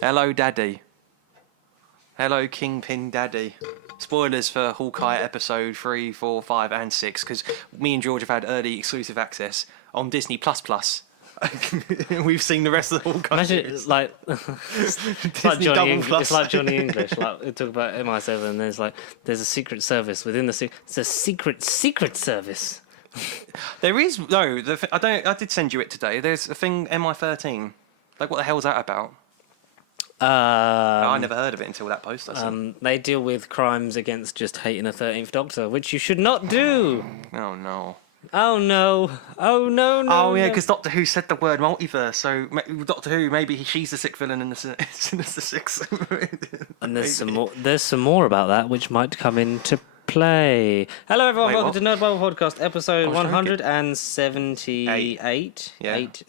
Hello, Daddy. Hello, Kingpin Daddy. Spoilers for Hawkeye episode 3, 4, 5, and 6, because me and George have had early exclusive access on Disney++. We've seen the rest of the Hawkeye. Imagine series. it's like Johnny English. It's like Johnny English. Like we talk about MI7, and there's a secret service within the it's a secret service. There is I did send you it today. There's a thing MI13. Like, what the hell's that about? I never heard of it until that post. They deal with crimes against just hating a 13th Doctor, which you should not do. Oh no. Oh no! Oh no! No! Oh yeah, no. because Doctor Who said the word multiverse. So Doctor Who, maybe she's the sick villain and the Sinister Six. And there's some more. There's some more about that which might come into play. Hello everyone, welcome to Nerd Bible Podcast, episode 178. Yeah. Eight.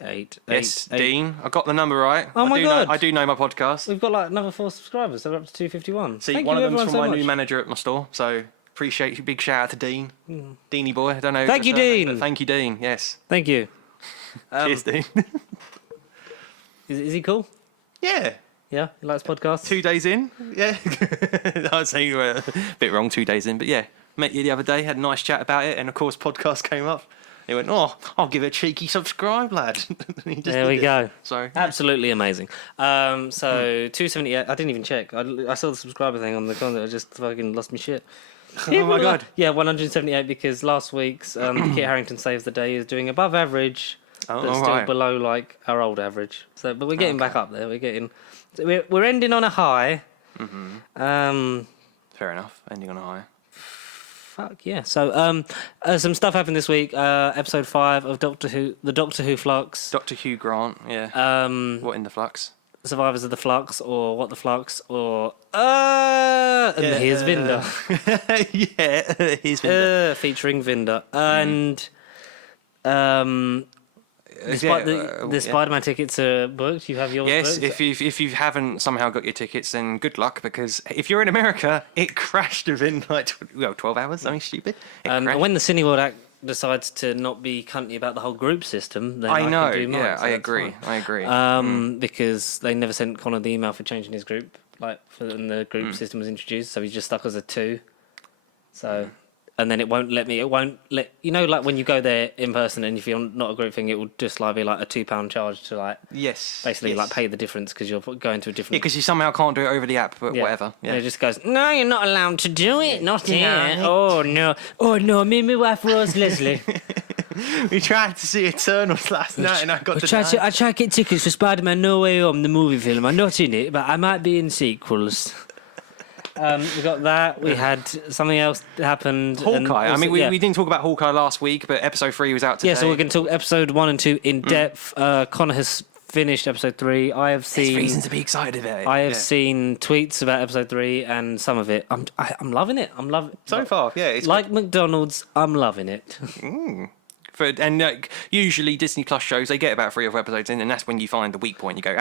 Dean, I got the number right. Oh my God. I do know my podcast. We've got like another 4 subscribers, so we're up to 251. See, Thank one you of them's everyone from so my new much. manager at my store. So appreciate you. Big shout out to Dean. Deanie boy. I don't know. Thank you, Dean. Thank you, Dean. Yes. Thank you. Cheers, Dean. Is he cool? Yeah. Yeah, he likes podcasts. 2 days in. Yeah. I was saying you were a bit wrong 2 days in, but yeah. Met you the other day, had a nice chat about it, and of course, podcast came up. He went, "Oh, I'll give it a cheeky subscribe, lad." There we go. So absolutely amazing. So 278. I didn't even check. I saw the subscriber thing on the content. I just fucking lost my shit. Oh my God. Yeah, 178 because last week's Kit Harington Saves the Day is doing above average, but still below like our old average. So, but we're getting back up there. We're ending on a high. Fair enough. Ending on a high. Fuck yeah. So some stuff happened this week. Episode 5 of Doctor Who, the Doctor Who Flux. Dr. Hugh Grant. Yeah. What in the Flux? Survivors of the Flux, or What the Flux, or and here's Vinda. Yeah, here's Vinda. Featuring Vinda. And the Spider-Man tickets are booked. You have yours Yes, booked? if you haven't somehow got your tickets, then good luck, because if you're in America, it crashed within like 12 hours, something stupid. And when the Cineworld Act decides to not be cunty about the whole group system, then I can do mine, so I that's agree. fine. I agree. Because they never sent Connor the email for changing his group, and the group system was introduced, so he's just stuck as a 2. So, and then it won't let like when you go there in person, and if you're not a group thing, it will just be like a £2 charge to basically pay the difference because you're going to a different. Yeah, because you somehow can't do it over the app, but whatever. Yeah. And it just goes, no, you're not allowed to do it. Not here. Oh no, me and my wife Rose Leslie. We tried to see Eternals last night, and I got I tried to get tickets for Spider-Man No Way Home, the movie film. I'm not in it, but I might be in sequels. We got that. We had something else that happened. Hawkeye. Also, we didn't talk about Hawkeye last week, but episode 3 was out today. Yeah, so we're going to talk episode 1 and 2 in depth. Connor has finished episode 3. I have seen. There's reason to be excited about it. I have seen tweets about episode 3 and some of it. I'm loving it. I'm loving it. So far, yeah. It's like McDonald's, I'm loving it. Usually Disney Plus shows, they get about 3 or 4 episodes in, and that's when you find the weak point. You go,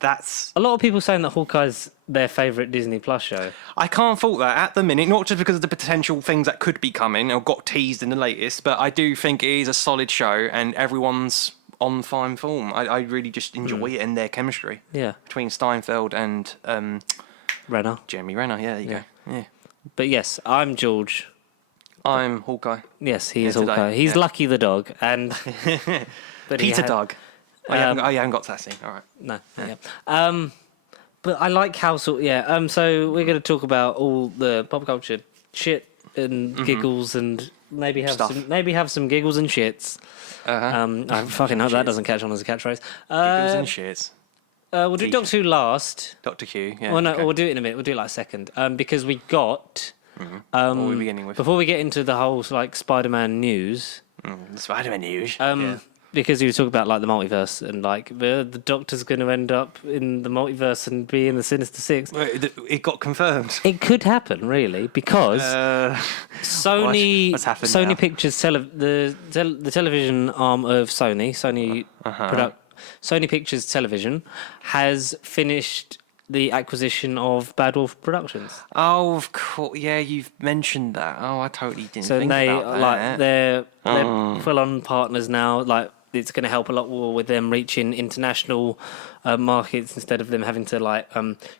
that's... A lot of people saying that Hawkeye's their favourite Disney Plus show. I can't fault that at the minute, not just because of the potential things that could be coming or got teased in the latest, but I do think it is a solid show and everyone's on fine form. I really just enjoy it and their chemistry. Yeah. Between Steinfeld and... Renner. Jeremy Renner, there you go. Yeah. But yes, I'm George. I'm Hawkeye. Yes, he is Hawkeye. He's Lucky the dog. And but Peter Dog. I haven't got to that scene. All right. No. Yeah. But I like how so we're going to talk about all the pop culture shit and giggles and maybe have some giggles and shits. I fucking hope that doesn't catch on as a catchphrase. Giggles and shits. We'll do Doctor Who last. Doctor Who. Yeah. Well, no, we'll do it in a minute. We'll do it like second. Because we got. What are we beginning with? Before we get into the whole Spider-Man news. The Spider-Man news. Because you were talking about the multiverse and the Doctor's going to end up in the multiverse and be in the Sinister Six. It got confirmed. It could happen, really, because Sony Pictures the television arm of Sony Pictures Television has finished the acquisition of Bad Wolf Productions. Oh, of course. Yeah, you've mentioned that. Oh, I totally didn't think about that. They're full-on partners now. it's going to help a lot more with them reaching international markets instead of them having to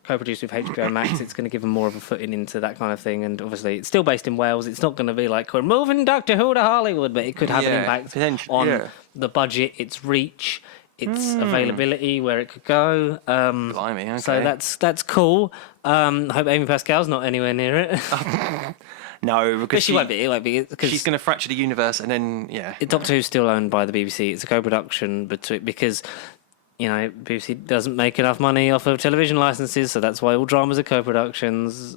co-produce with HBO Max. It's going to give them more of a footing into that kind of thing. And obviously, it's still based in Wales. It's not going to be like we're moving Doctor Who to Hollywood, but it could have an impact on the budget, its reach, its availability, where it could go. Blimey, okay. So that's cool. I hope Amy Pascal's not anywhere near it. No, because she won't be. It won't be because she's going to fracture the universe, and then Doctor Who's still owned by the BBC. It's a co-production because BBC doesn't make enough money off of television licenses, so that's why all dramas are co-productions.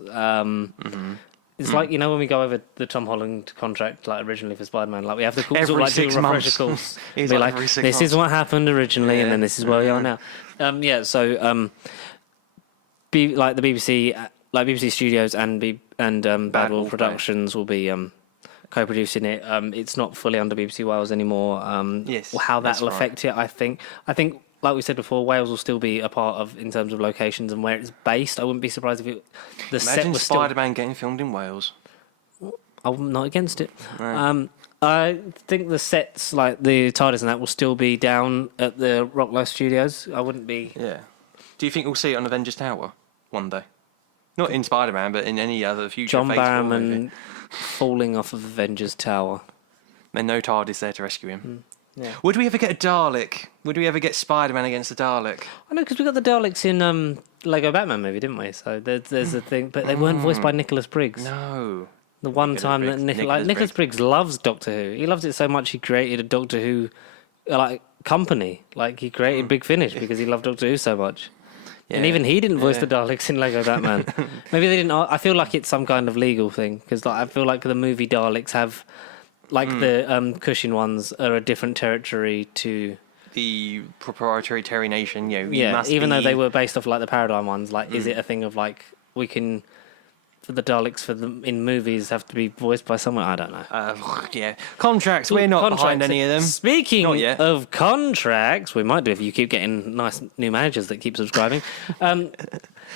It's like when we go over the Tom Holland contract, like originally for Spider-Man, like we have to do a refresher course. Be like this is what happened originally, and then this is where we are now. So the BBC. Like BBC Studios and Bad Wolf Productions will be co-producing it. It's not fully under BBC Wales anymore. Yes, how that'll affect it, I think, like we said before, Wales will still be a part of in terms of locations and where it's based. I wouldn't be surprised if the set was Spider-Man getting filmed in Wales. I'm not against it. No. I think the sets like the TARDIS and that will still be down at the Rocklife Studios. I wouldn't be. Yeah. Do you think we'll see it on Avengers Tower one day? Not in Spider-Man, but in any other future John Phase 4 Barrowman movie. falling off of Avengers Tower. And no TARDIS there to rescue him. Yeah. Would we ever get a Dalek? Would we ever get Spider-Man against the Dalek? I know, because we got the Daleks in Lego Batman movie, didn't we? So there's a thing, but they weren't voiced by Nicholas Briggs. No. The one time that Nicholas Briggs loves Doctor Who. He loves it so much he created a Doctor Who company. Like he created Big Finish because he loved Doctor Who so much. Yeah. And even he didn't voice the Daleks in Lego Batman. Maybe they didn't. I feel like it's some kind of legal thing because I feel like the movie Daleks have, the Cushing ones are a different territory to the proprietary Terry Nation. Even though they were based off the Paradigm ones. Is it a thing of we can? For the Daleks in movies have to be voiced by someone? I don't know. Contracts. We're not behind any of them. Speaking of contracts, we might do if you keep getting nice new managers that keep subscribing.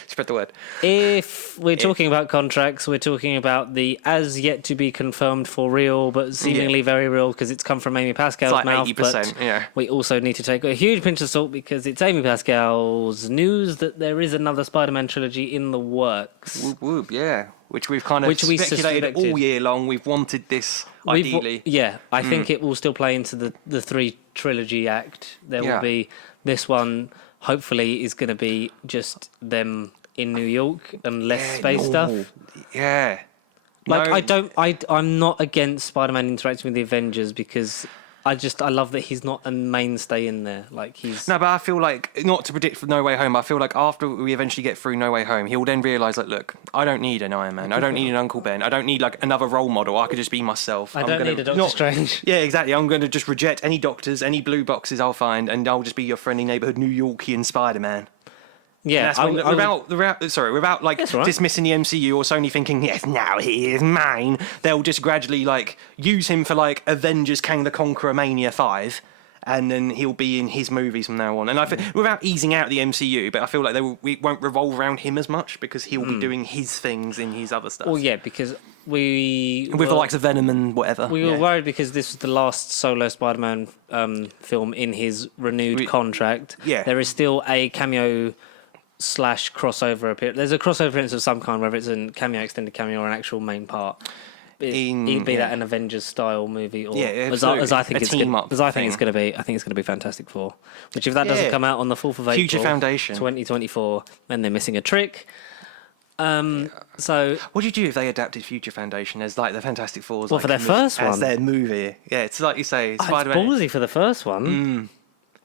Spread the word. If we're talking about contracts, we're talking about the as yet to be confirmed for real, but seemingly very real because it's come from Amy Pascal's mouth. 80%, but we also need to take a huge pinch of salt because it's Amy Pascal's news that there is another Spider-Man trilogy in the works. Whoop, whoop, yeah. Which we've kind of speculated all year long. We've wanted this, ideally. I think it will still play into the three trilogy act. There will be this one. Hopefully, is going to be just them in New York and less space stuff. Yeah. I'm not against Spider-Man interacting with the Avengers because I love that he's not a mainstay in there. No, but I feel like, not to predict for No Way Home, I feel like after we eventually get through No Way Home, he'll then realise, look, I don't need an Iron Man. I don't need an Uncle Ben. I don't need, another role model. I could just be myself. I don't need a Doctor Strange. Yeah, exactly. I'm going to just reject any doctors, any blue boxes I'll find, and I'll just be your friendly neighbourhood New Yorkian Spider-Man. Yeah, without dismissing the MCU or Sony thinking, yes, now he is mine, they'll just gradually use him for Avengers Kang the Conqueror Mania 5, and then he'll be in his movies from now on. And I feel, without easing out the MCU, but I feel like we won't revolve around him as much because he'll be doing his things in his other stuff. Well, yeah, because with the likes of Venom and whatever. We were worried because this was the last solo Spider-Man film in his renewed contract. Yeah, there is still a cameo / crossover appearance. There's a crossover appearance of some kind, whether it's a cameo, extended cameo, or an actual main part. It'd be that an Avengers style movie, or as I think it's going to be. I think it's going to be Fantastic Four. Which, if that doesn't come out on the 4th of April, Future Foundation 2024, then they're missing a trick. So, what do you do if they adapted Future Foundation as the Fantastic Fours? For their first one, as their movie? Yeah, it's like you say, Spider-Man. It's ballsy for the first one.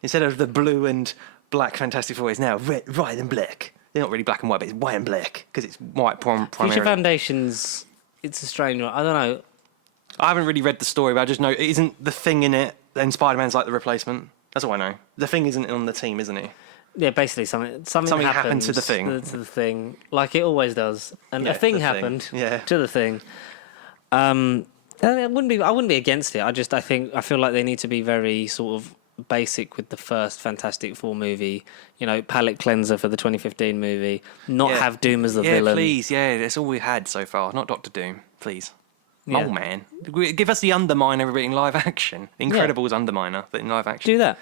Instead of the blue and black Fantastic Four, is now white and black. They're not really black and white, but it's white and black because it's white primarily. Future Foundation's, it's a strange one. I don't know. I haven't really read the story, but I just know it isn't the Thing in it, then Spider-Man's the replacement. That's all I know. The Thing isn't on the team, isn't he? Yeah, basically something happened to the Thing. To the Thing, like it always does, and a thing happened to the Thing. I wouldn't be against it. I feel like they need to be very sort of basic with the first Fantastic Four movie, palate cleanser for the 2015 movie, not have Doom as the villain. Please, that's all we had so far, not Doctor Doom, please. Yeah. Mole Man. Give us the Underminer in live action. Incredibles Underminer, but in live action. Do that.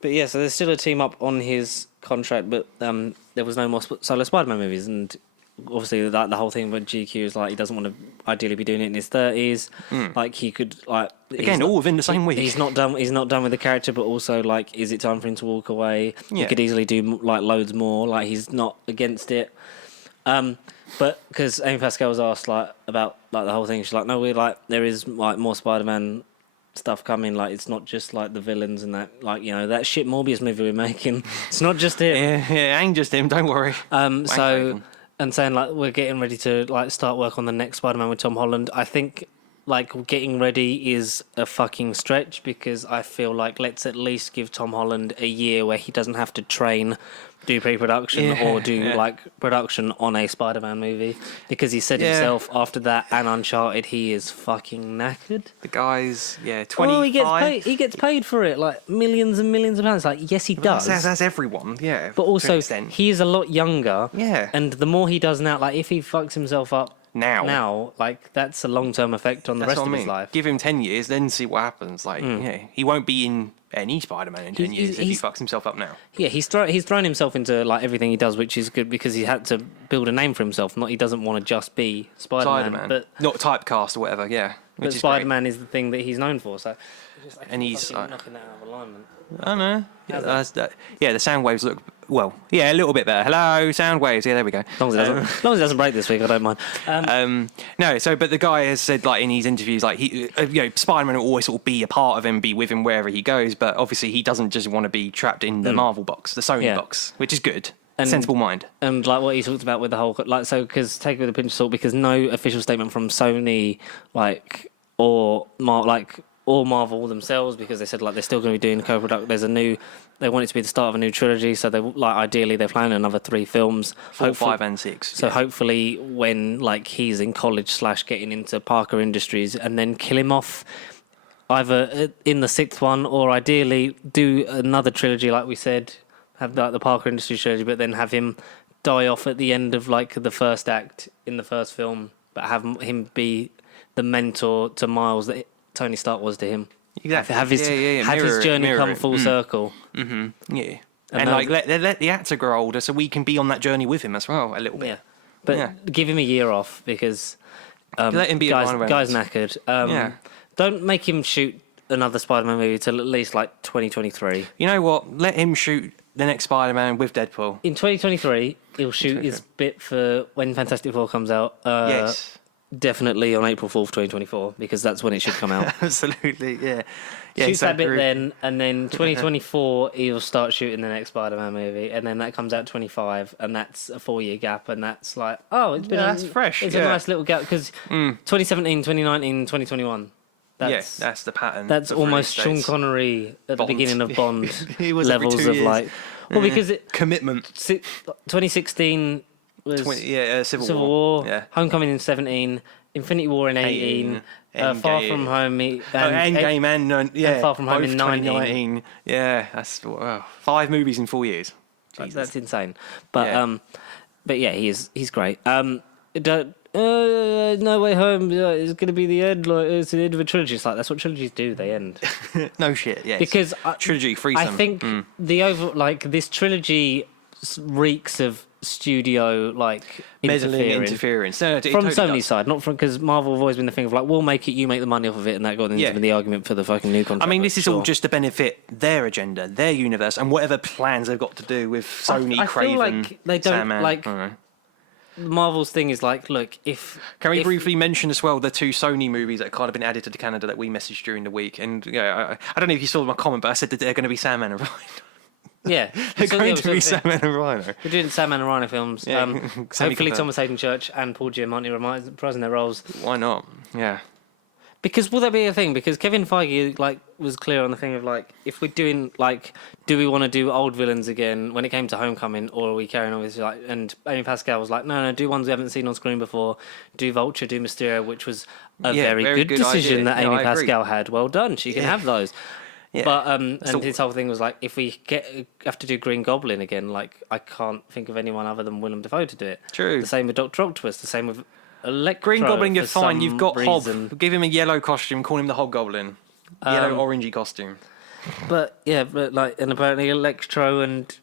But yeah, so there's still a team up on his contract, but there was no more solo Spider-Man movies, and obviously that the whole thing with GQ is like he doesn't want to ideally be doing it in his 30s. Like he could Again, all within the same week. He's not done. He's not done with the character, but also like, is it time for him to walk away? He Yeah. could easily do like loads more. Like he's not against it. But because Amy Pascal was asked like about like the whole thing, she's like, no, there is like more Spider-Man stuff coming. Like it's not just like the villains and that, like, you know, that shit Morbius movie we're making. It's not just it. Yeah, ain't just him. Don't worry. So and saying like we're getting ready to like start work on the next Spider-Man with Tom Holland. I think like getting ready is a fucking stretch, because I feel like let's at least give Tom Holland a year where he doesn't have to train, do pre-production or do like production on a Spider-Man movie, because he said himself after that and Uncharted he is fucking knackered. The guy's 25. Oh, he gets paid for it, like millions and millions of pounds. Like, yes, he does. That's everyone, yeah. But also, he is a lot younger. Yeah. And the more he does now, like if he fucks himself up now, like that's a long-term effect on the rest of his life. Give him 10 years, then see what happens. Like, he won't be in any Spider-Man in 10 years if he fucks himself up now. Yeah, he's thrown himself into like everything he does, which is good because he had to build a name for himself. Not he doesn't want to just be Spider-Man, but not typecast or whatever. Yeah, but Spider-Man is the thing that he's known for. So, and he's knocking that out of alignment. I don't know. The sound waves look a little bit better. Hello, sound waves. Yeah, there we go. As long as it doesn't break this week, I don't mind. But the guy has said, like in his interviews, like he, Spider-Man will always sort of be a part of him, be with him wherever he goes. But obviously, he doesn't just want to be trapped in the Marvel box, the Sony box, which is good. And, sensible mind. And like what he talked about with the whole because take it with a pinch of salt, because no official statement from Sony or Marvel themselves, because they said like they're still going to be doing co-production. They want it to be the start of a new trilogy, so they ideally they're planning another 3 films, 4, 5, and 6. So hopefully when like he's in college / getting into Parker Industries, and then kill him off either in the 6th one, or ideally do another trilogy like we said, have like the Parker Industries trilogy, but then have him die off at the end of like the first act in the first film, but have him be the mentor to Miles that Tony Stark was to him. Exactly. Have his journey come full circle. Mm-hmm. Yeah. And like let the actor grow older so we can be on that journey with him as well a little bit. Yeah. But give him a year off, because let him be guy's knackered. Don't make him shoot another Spider-Man movie till at least like 2023. You know what? Let him shoot the next Spider-Man with Deadpool. In 2023, he'll shoot his bit for when Fantastic Four comes out. Yes. Definitely on April 4th, 2024, because that's when it should come out. Absolutely, yeah. Shoots that bit then, and then 2024 he'll start shooting the next Spider-Man movie, and then that comes out 25, and that's a 4-year gap, and that's like, it's been that's fresh. It's a nice little gap, because 2017, 2019, 2021. That's the pattern. That's almost Sean Connery at the beginning of Bond he was levels of like. Well, because commitment. 2016 was Civil War. Yeah. Homecoming in 17. Infinity War in 18. Far From Home. Endgame and Far From Home in 19. Yeah, that's 5 movies in 4 years. That's insane. But yeah, he's great. No Way Home is going to be the end. Like, it's the end of a trilogy. It's like that's what trilogies do. They end. No shit. Yes. Because trilogy threesome. I think this trilogy reeks of studio meddling interference. No, from Sony's side, not from, because Marvel have always been the thing of like, we'll make it, you make the money off of it, and that got into the argument for the fucking new contract. I mean, this is all just to benefit their agenda, their universe, and whatever plans they've got to do with Sony, I Craven, feel like they don't Sandman. like. Marvel's thing is like, look, Can we briefly mention as well the 2 Sony movies that have kind of been added to the calendar that we messaged during the week? And I don't know if you saw my comment, but I said that they're going to be Sandman and Rhino. Yeah, they're going to be Sandman and Rhino. We're doing Sandman and Rhino films. Yeah, hopefully Thomas Hayden Church and Paul Giamatti reprising their roles. Why not? Yeah. Because will that be a thing? Because Kevin Feige was clear on the thing of if we're doing do we want to do old villains again when it came to Homecoming, or are we carrying on with and Amy Pascal was like, no, do ones we haven't seen on screen before, do Vulture, do Mysterio, which was a very good decision that Amy Pascal had. Well done, she can have those. Yeah. But and his whole thing was if we have to do Green Goblin again, I can't think of anyone other than Willem Dafoe to do it. True. The same with Dr. Octopus. The same with Electro, Green Goblin, you're for fine. some You've got reason. Hob. Give him a yellow costume. Call him the Hobgoblin. Yellow orangey costume. But yeah, and apparently Electro and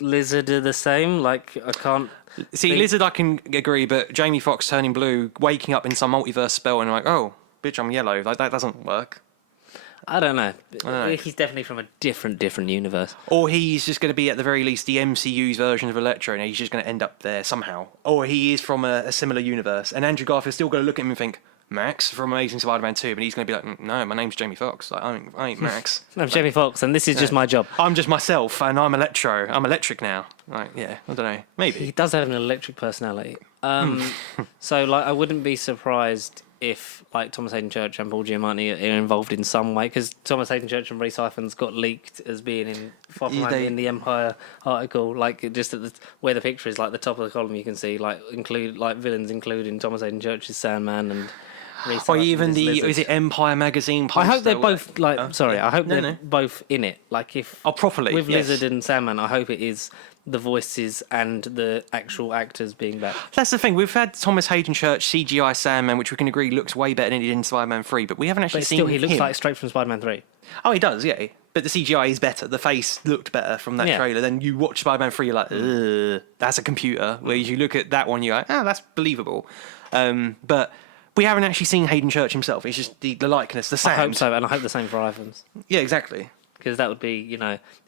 Lizard are the same. Like, I can't. See, Lizard, I can agree, but Jamie Foxx turning blue, waking up in some multiverse spell, and like, oh, bitch, I'm yellow. Like, that doesn't work. I don't know. He's definitely from a different universe. Or he's just going to be, at the very least, the MCU's version of Electro, and he's just going to end up there somehow. Or he is from a similar universe, and Andrew Garfield's still going to look at him and think, Max from Amazing Spider-Man 2, but he's going to be like, no, my name's Jamie Foxx. Like, I ain't Max. I'm Jamie Foxx, and this is just my job. I'm just myself, and I'm Electro. I'm electric now. Like, yeah, I don't know. Maybe. He does have an electric personality. So, like, I wouldn't be surprised if, like, Thomas Hayden Church and Paul Giamatti are involved in some way, because Thomas Hayden Church and Rhys Ifans got leaked as being in the Empire article. Like, just where the picture is, like, the top of the column, you can see, like, villains including Thomas Hayden Church's Sandman and Rhys Or Ifans' even Lizard. is it Empire magazine poster? I hope they're both I hope No, they're no. both in it. Like, if properly with yes. Lizard and Sandman, I hope it is the voices and the actual actors being back. That's the thing. We've had Thomas Hayden Church CGI Sandman, which we can agree looks way better than he did in Spider-Man 3, but we haven't actually But seen still, he looks him. like straight from Spider-Man 3. Oh, he does, yeah. But the CGI is better. The face looked better from that trailer. Then you watch Spider-Man 3, you're like, ugh, that's a computer. Whereas you look at that one, you're like, that's believable. But we haven't actually seen Hayden Church himself. It's just the likeness, the sound. I hope so, and I hope the same for Ifans. Yeah, exactly. Because that would be,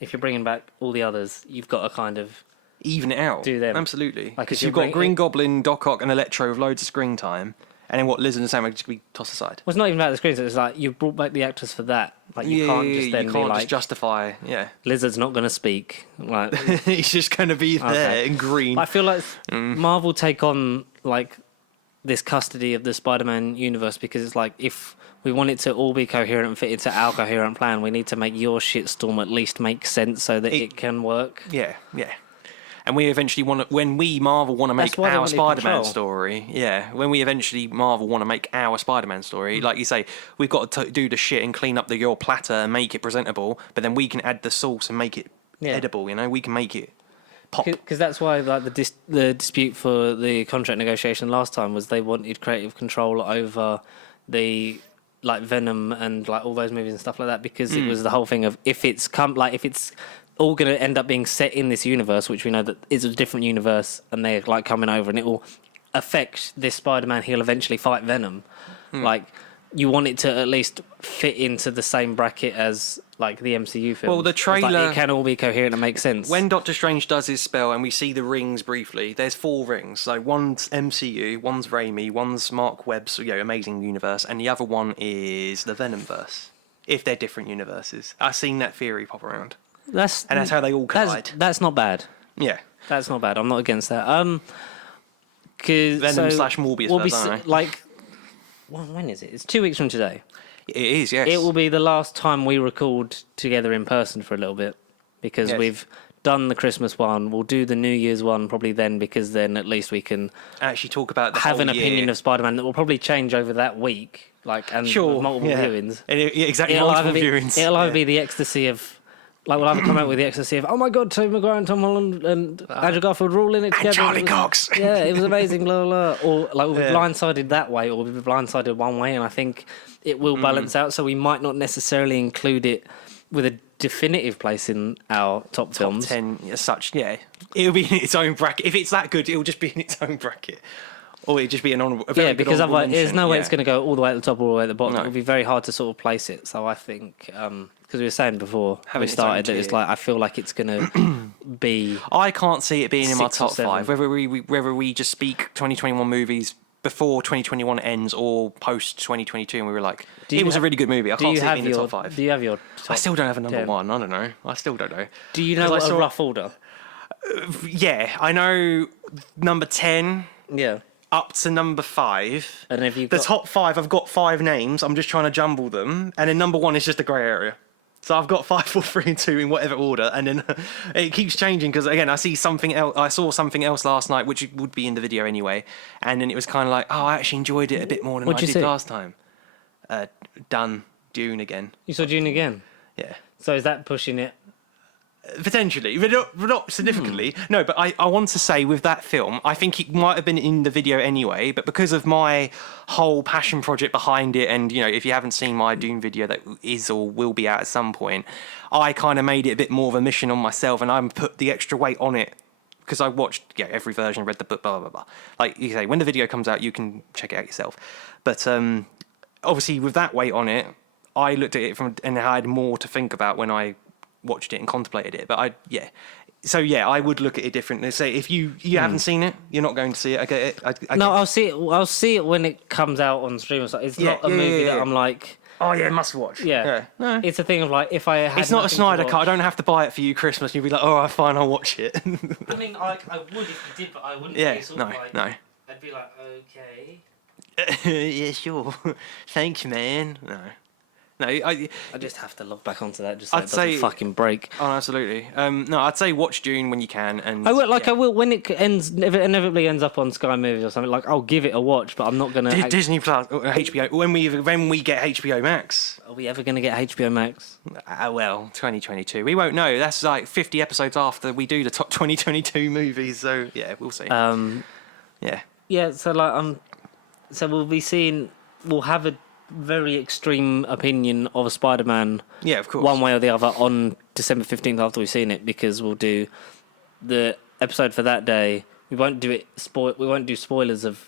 if you're bringing back all the others, you've got to kind of Even it out. do them. Absolutely. Like, Because you've got Green Goblin, Doc Ock, and Electro with loads of screen time. And then what, Lizard and Sandman just be tossed aside. Well, it's not even about the screens. It's like you brought back the actors for that. Like, you can't just then you be can't like, just justify, Lizard's not going to speak. Like, He's just going to be there in green. I feel like Marvel take on like this custody of the Spider-Man universe because it's like, if we want it to all be coherent and fit into our coherent plan, we need to make your shitstorm at least make sense so that it can work. Yeah. And we eventually want to, when we Marvel want to make why they our wanted Spider-Man control. story, when we eventually Marvel want to make our Spider-Man story, like you say, we've got to do the shit and clean up your platter and make it presentable, but then we can add the sauce and make it edible, we can make it pop. Because that's why, like, the dispute for the contract negotiation last time was they wanted creative control over the, like, Venom and, like, all those movies and stuff like that, because it was the whole thing of if it's all going to end up being set in this universe, which we know that is a different universe, and they're, like, coming over, and it will affect this Spider-Man, he'll eventually fight Venom. Like, you want it to at least fit into the same bracket as, like, the MCU film. Well, the trailer, it can all be coherent and make sense. When Doctor Strange does his spell and we see the rings briefly, there's 4 rings. So one's MCU, one's Raimi, one's Mark Webb's Amazing Universe, and the other one is the Venomverse. If they're different universes. I've seen that theory pop around. That's how they all collide. That's not bad. Yeah. That's not bad. I'm not against that. Venom / Morbius. Like, when is it? It's 2 weeks from today. It is, yes. It will be the last time we record together in person for a little bit, because we've done the Christmas one. We'll do the New Year's one probably then, because then at least we can actually talk about the have whole an opinion year. of Spider-Man that will probably change over that week. Like, and with multiple viewings. Exactly, It'll multiple either viewings. It'll either be the ecstasy of, like, we'll either come out with the ecstasy of, oh my god, Tobey Maguire and Tom Holland and Andrew Garfield were all in it together. And Charlie Cox. Yeah, it was amazing, blah, blah, blah. Or, like, we'll be blindsided that way, or we'll be blindsided one way, and I think it will balance out, so we might not necessarily include it with a definitive place in our top films. 10 as such, It'll be in its own bracket. If it's that good, it'll just be in its own bracket. Or it'll just be an honourable. Because otherwise, there's no way it's going to go all the way at the top or all the way at the bottom. No. It would be very hard to sort of place it. So I think, because we were saying before we started that it's like, I feel like it's going to be. I can't see it being in my 6 or top 7. 5. Whether we just speak 2021 movies before 2021 ends or post 2022, and we were like, it was a really good movie. I can't see it being in the top 5. Do you have your top I still don't have a number 10? 1. I don't know. I still don't know. Do you know what a rough order? Yeah, I know number 10. Yeah. Up to number 5. And have you the got... top 5, I've got 5 names. I'm just trying to jumble them. And then number 1 is just a grey area. So I've got 5, 4, 3, and 2 in whatever order. And then it keeps changing because, again, I saw something else last night, which would be in the video anyway. And then it was kind of like, oh, I actually enjoyed it a bit more than I did last time. Dune again. You saw Dune again? Yeah. So is that pushing it Potentially, but not significantly. No, but I want to say with that film, I think it might have been in the video anyway, but because of my whole passion project behind it, and if you haven't seen my Dune video that is or will be out at some point, I kind of made it a bit more of a mission on myself, and I put the extra weight on it because I watched every version, read the book, blah blah blah. Like you say, when the video comes out, you can check it out yourself. But obviously, with that weight on it, I looked at it and I had more to think about when I watched it and contemplated it. But I would look at it differently. Say if you haven't seen it, you're not going to see it. I get it. I'll see it. I'll see it when it comes out on stream. It's not a movie that I'm like, oh yeah, must watch. Yeah. No. It's a thing of like, if I had it's not a nothing to Snyder watch- cut. I don't have to buy it for you Christmas. You'll be like, oh, fine, I'll watch it. I mean, I would if you did, but I wouldn't. Yeah, be sort of no. I'd be like, okay. Yeah, sure. Thanks, man. No, I just have to log back onto that just I'd so it doesn't say- fucking break. Oh, absolutely. No, I'd say watch Dune when you can. And I will, I will when it inevitably ends up on Sky Movies or something. Like, I'll give it a watch, but I'm not gonna. Disney Plus or HBO when we get HBO Max. Are we ever gonna get HBO Max? Well, 2022. We won't know. That's like 50 episodes after we do the top 2022 movies. So yeah, we'll see. Yeah. Yeah. So like, so we'll have a very extreme opinion of a Spider-Man. Yeah, of course. One way or the other on December 15th after we've seen it, because we'll do the episode for that day. We won't do it. We won't do spoilers of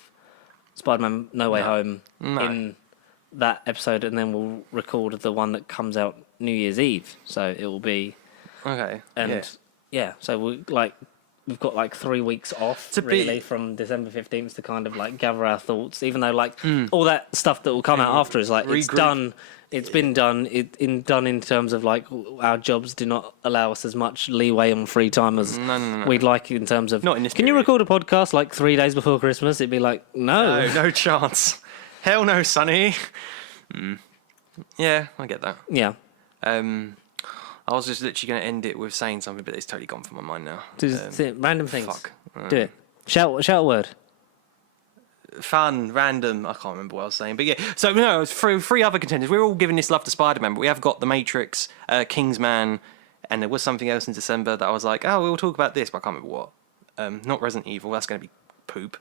Spider-Man No Way Home in that episode, and then we'll record the one that comes out New Year's Eve. So it will be Okay. and so we've got like 3 weeks off from December 15th to kind of like gather our thoughts, even though like all that stuff that will come out after is like it's done, it's been done, done in terms of like our jobs do not allow us as much leeway on free time as we'd like in terms of. Not in this Can you record a podcast like 3 days before Christmas? It'd be like no chance. Hell no, Sonny. Yeah, I get that. Yeah. I was just literally going to end it with saying something, but it's totally gone from my mind now. Random things. Fuck. Do it. Shout a word. Fun, random. I can't remember what I was saying, but yeah. So no, it's three other contenders. We're all giving this love to Spider-Man, but we have got The Matrix, Kingsman, and there was something else in December that I was like, oh, we'll talk about this, but I can't remember what. Not Resident Evil. That's going to be poop.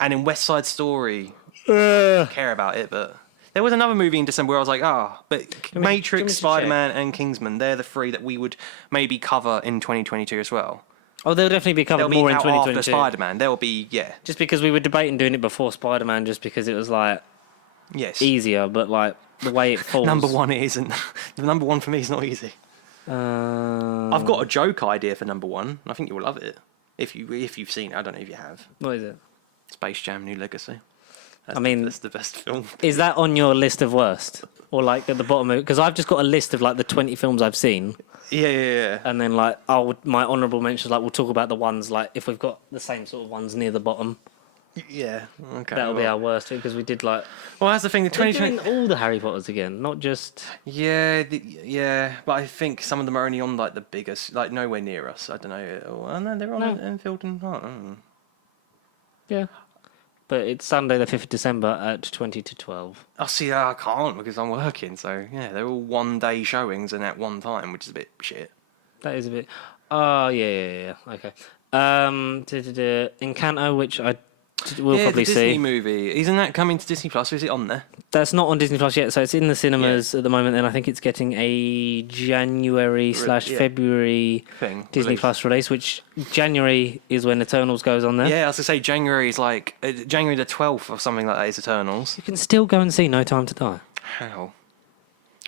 And in West Side Story, I don't care about it, but. There was another movie in December where I was like, but Matrix, Spider-Man, and Kingsman, they're the three that we would maybe cover in 2022 as well. Oh, they'll definitely be covered more in 2022. After Spider-Man, they'll be, Just because we were debating doing it before Spider-Man, just because it was like easier, but like the way it falls. Number one, it isn't. The number one for me is not easy. I've got a joke idea for number one. I think you'll love it if you've seen it. I don't know if you have. What is it? Space Jam: New Legacy. That's the best film. Is that on your list of worst, or like at the bottom of it? Because I've just got a list of like the 20 films I've seen. Yeah. And then like, my honourable mentions, like we'll talk about the ones like if we've got the same sort of ones near the bottom. Yeah. Okay. That'll be our worst because we did like. Well, that's the thing. The 2020 doing all the Harry Potters again, not just. Yeah. But I think some of them are only on like the biggest, like nowhere near us. I don't know. Oh, no, they're on Enfield and. Yeah. But it's Sunday the 5th of December at 20 to 12. I see. I can't because I'm working. So yeah, they're all 1 day showings and at one time, which is a bit shit. That is a bit. Oh yeah. Okay. Encanto, which we'll probably the see. Disney movie. Isn't that coming to Disney Plus? Or is it on there? That's not on Disney Plus yet, so it's in the cinemas at the moment, and I think it's getting a January/February Disney release. Plus release, which January is when Eternals goes on there. Yeah, I was going to say January is like January the 12th or something like that is Eternals. You can still go and see No Time to Die. How?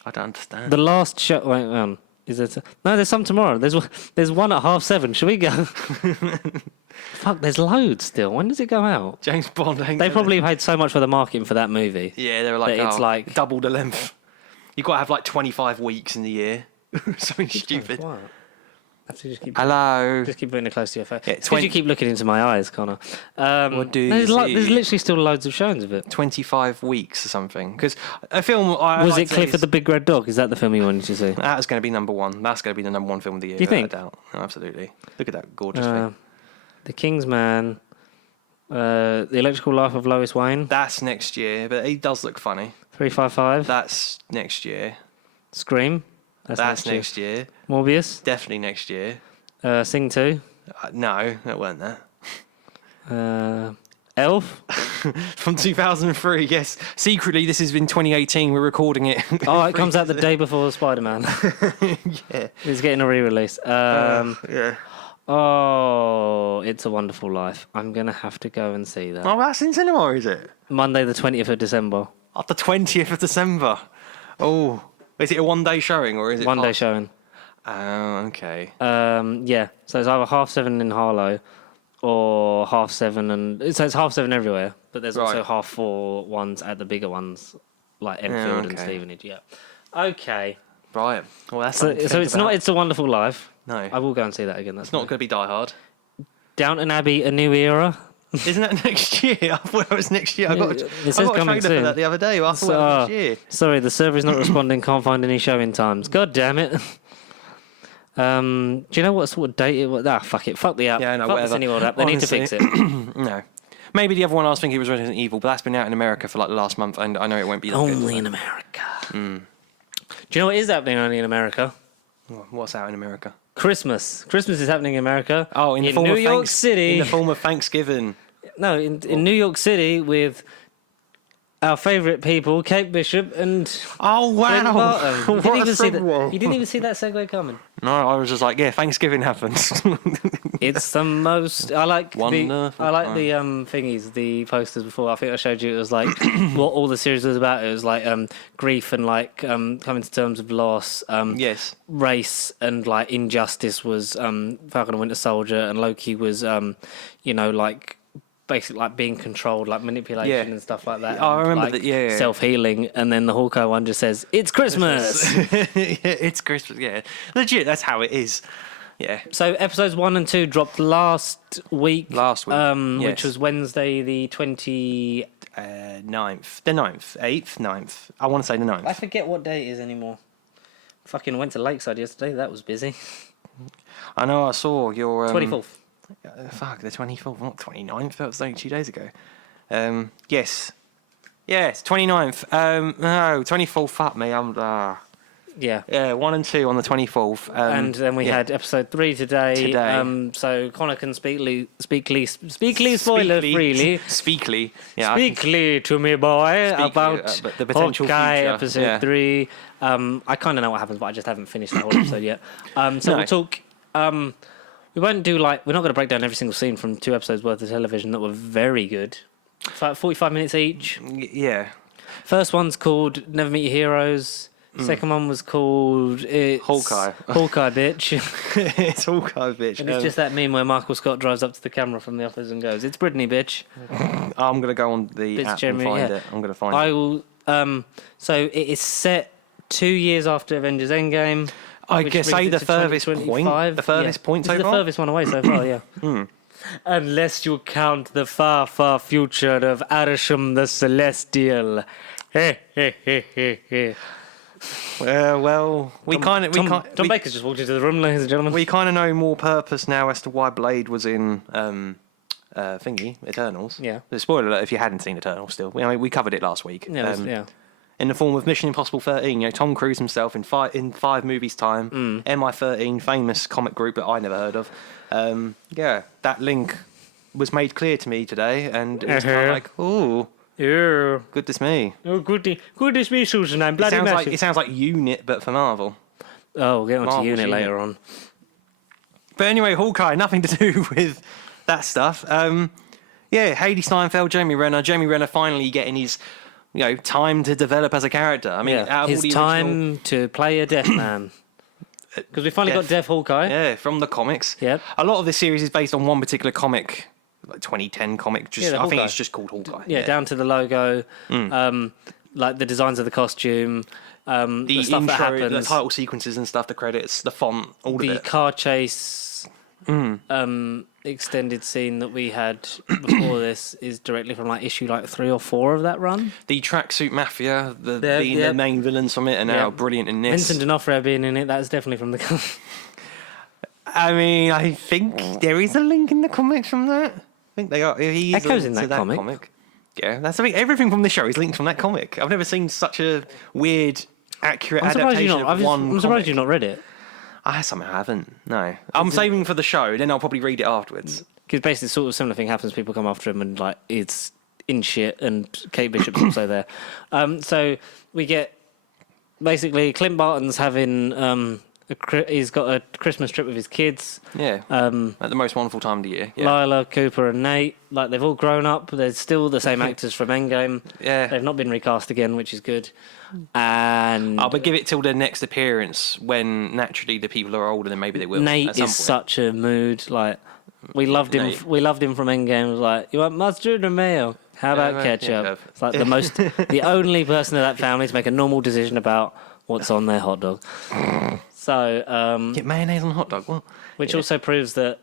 I don't understand. The last show. Wait, is there? No, there's some tomorrow. There's one at 7:30. Should we go? Fuck, there's loads still. When does it go out? James Bond. They probably paid so much for the marketing for that movie. Yeah, they were like, it's like double the length. You've got to have like 25 weeks in the year. Something stupid. What? Hello. Just keep putting it close to your face. Yeah, Because you keep looking into my eyes, Connor. What do you there's see? There's literally still loads of showings of it. 25 weeks or something. Because a film. Was it Clifford the Big Red Dog? Is that the film you wanted to see? That's going to be number one. That's going to be the number one film of the year. Do you think? Without a doubt. Oh, absolutely. Look at that gorgeous thing. The Kingsman. The Electrical Life of Lois Wayne. That's next year, but he does look funny. 355. That's next year. Scream. That's next year. Morbius. Definitely next year. Sing 2. No, that weren't that. Elf. From 2003, yes. Secretly, this has been 2018. We're recording it. Oh, it comes out the day before Spider-Man. Yeah. It's getting a re-release. Yeah. Oh, It's a Wonderful Life. I'm going to have to go and see that. Oh, that's in cinema, is it? Monday the 20th of December. The 20th of December. Oh. Is it a one-day showing or is it... One-day showing. Oh, okay. Yeah. So it's either 7:30 in Harlow or 7:30 and... So it's 7:30 everywhere, but there's also 4:30 ones at the bigger ones, like Enfield and Stevenage, yeah. Okay. Right. Well, that's So it's not It's a Wonderful Life. No. I will go and see that again. That's It's not going to be Die Hard. Downton Abbey, A New Era. Isn't that next year? I thought it was next year. I got a says coming trailer for soon. that the other day. I thought it was next year. Sorry, the server is not responding. Can't find any showing times. God damn it. Do you know what sort of date it was? Fuck it. Fuck the app. Yeah, no, Fuck whatever. this Anyworld app. They need to fix it. No. Maybe the other one I was thinking was Resident Evil, but that's been out in America for like the last month, and I know it won't be that good. Only in America. Do you know what is happening only in America? What's out in America? Christmas. Christmas is happening in America. Oh, in the form New of York City. In the form of Thanksgiving. No, in New York City with our favourite people, Kate Bishop and Oh Glenn wow! Barton. What a You segue. didn't even see that segue coming. No, I was just like, yeah, Thanksgiving happens. It's the most. I like Wonderful the thingies, the posters before. I think I showed you. It was like what all the series was about. It was like grief and like coming to terms with loss. Yes. Race and like injustice was Falcon and Winter Soldier, and Loki was like basically like being controlled, like manipulation and stuff like that. I remember like, that. Yeah. self-healing, and then the Hawkeye one just says it's Christmas. Yeah, it's Christmas. Yeah, legit. That's how it is. Yeah. So episodes 1 and 2 dropped last week. Last week, which was Wednesday the 29th. 9th, the 9th, 8th, 9th. I want to say the 9th. I forget what day it is anymore. Fucking went to Lakeside yesterday. That was busy. I know. I saw your 24th. Fuck, the 24th, not 29th. That was only 2 days ago. Yes, 29th. No, 24th. Fuck me. Yeah. 1 and 2 on the 24th. And then we had episode 3 today. So Connor can speakly spoiler freely. Speakly. Yeah. Speakly to me, boy, about the potential Hawkeye future. episode 3. I kind of know what happens, but I just haven't finished the whole episode yet. We'll talk. We won't do we're not going to break down every single scene from 2 episodes worth of television that were very good. 45 minutes each. Yeah. First one's called Never Meet Your Heroes. Second one was called Hawkeye. Hawkeye, bitch. It's Hawkeye, bitch. And it's just that meme where Michael Scott drives up to the camera from the office and goes, "It's Brittany, bitch." I'm going to go on the app and find it. I'm going to find it. I will. So it is set 2 years after Avengers Endgame. I guess say the furthest point. The furthest point so This is far? the furthest one away so far, yeah. Unless you count the far, far future of Arisham the Celestial. Well, we kind of Tom Baker's just walked into the room, ladies and gentlemen. we kind of know more purpose now as to why Blade was in Eternals. Yeah. The spoiler alert if you hadn't seen Eternals still. I mean, we covered it last week. Yeah. In the form of Mission Impossible 13, Tom Cruise himself in 5 movies' time. MI13, famous comic group that I never heard of. That link was made clear to me today, and it was kind of like, ooh, Yeah. goodness me. Oh, goodness me, Susan, I'm bloody massive. It sounds like Unit, but for Marvel. Oh, we'll get on to Marvel's Unit Unit. later on. But anyway, Hawkeye, nothing to do with that stuff. Hailee Steinfeld, Jeremy Renner. Jeremy Renner finally getting his, time to develop as a character. I mean, out of his all the time to play a deaf man. Because we finally got Deaf Hawkeye. Yeah, from the comics. Yep. A lot of this series is based on one particular comic, like 2010 comic. Yeah, I think Hawkeye. it's just called Hawkeye. Yeah, down to the logo, like the designs of the costume, the stuff intro, that happens, the title sequences and stuff, the credits, the font, all of the it. car chase extended scene that we had before this is directly from issue 3 or 4 of that run. The tracksuit mafia, being the main villains from it, are now brilliant in this. Vincent D'Onofrio being in it, that's definitely from the. I mean, I think there is a link in the comics from that. I think they are. He is Echo's in linked that to comic. Yeah, that's the thing. Everything from the show is linked from that comic. I've never seen such a weird accurate I'm surprised adaptation of one I'm surprised comic. you've not read it. I somehow haven't. No, I'm saving for the show. Then I'll probably read it afterwards. Because basically, sort of similar thing happens. People come after him, and like it's in shit. And Kate Bishop's also there. So we get basically Clint Barton's having he's got a Christmas trip with his kids. Yeah. At the most wonderful time of the year. Yeah. Lila, Cooper, and Nate. Like they've all grown up. They're still the same actors from Endgame. Yeah. They've not been recast again, which is good. And But give it till their next appearance when naturally the people are older, then maybe they will. Nate at some is point. such a mood. Like we loved him. Nate. We loved him from Endgame. It was like, you want mustard or mayo? How about ketchup? It's like the only person in that family to make a normal decision about what's on their hot dog. So Get mayonnaise on a hot dog. What? which also proves that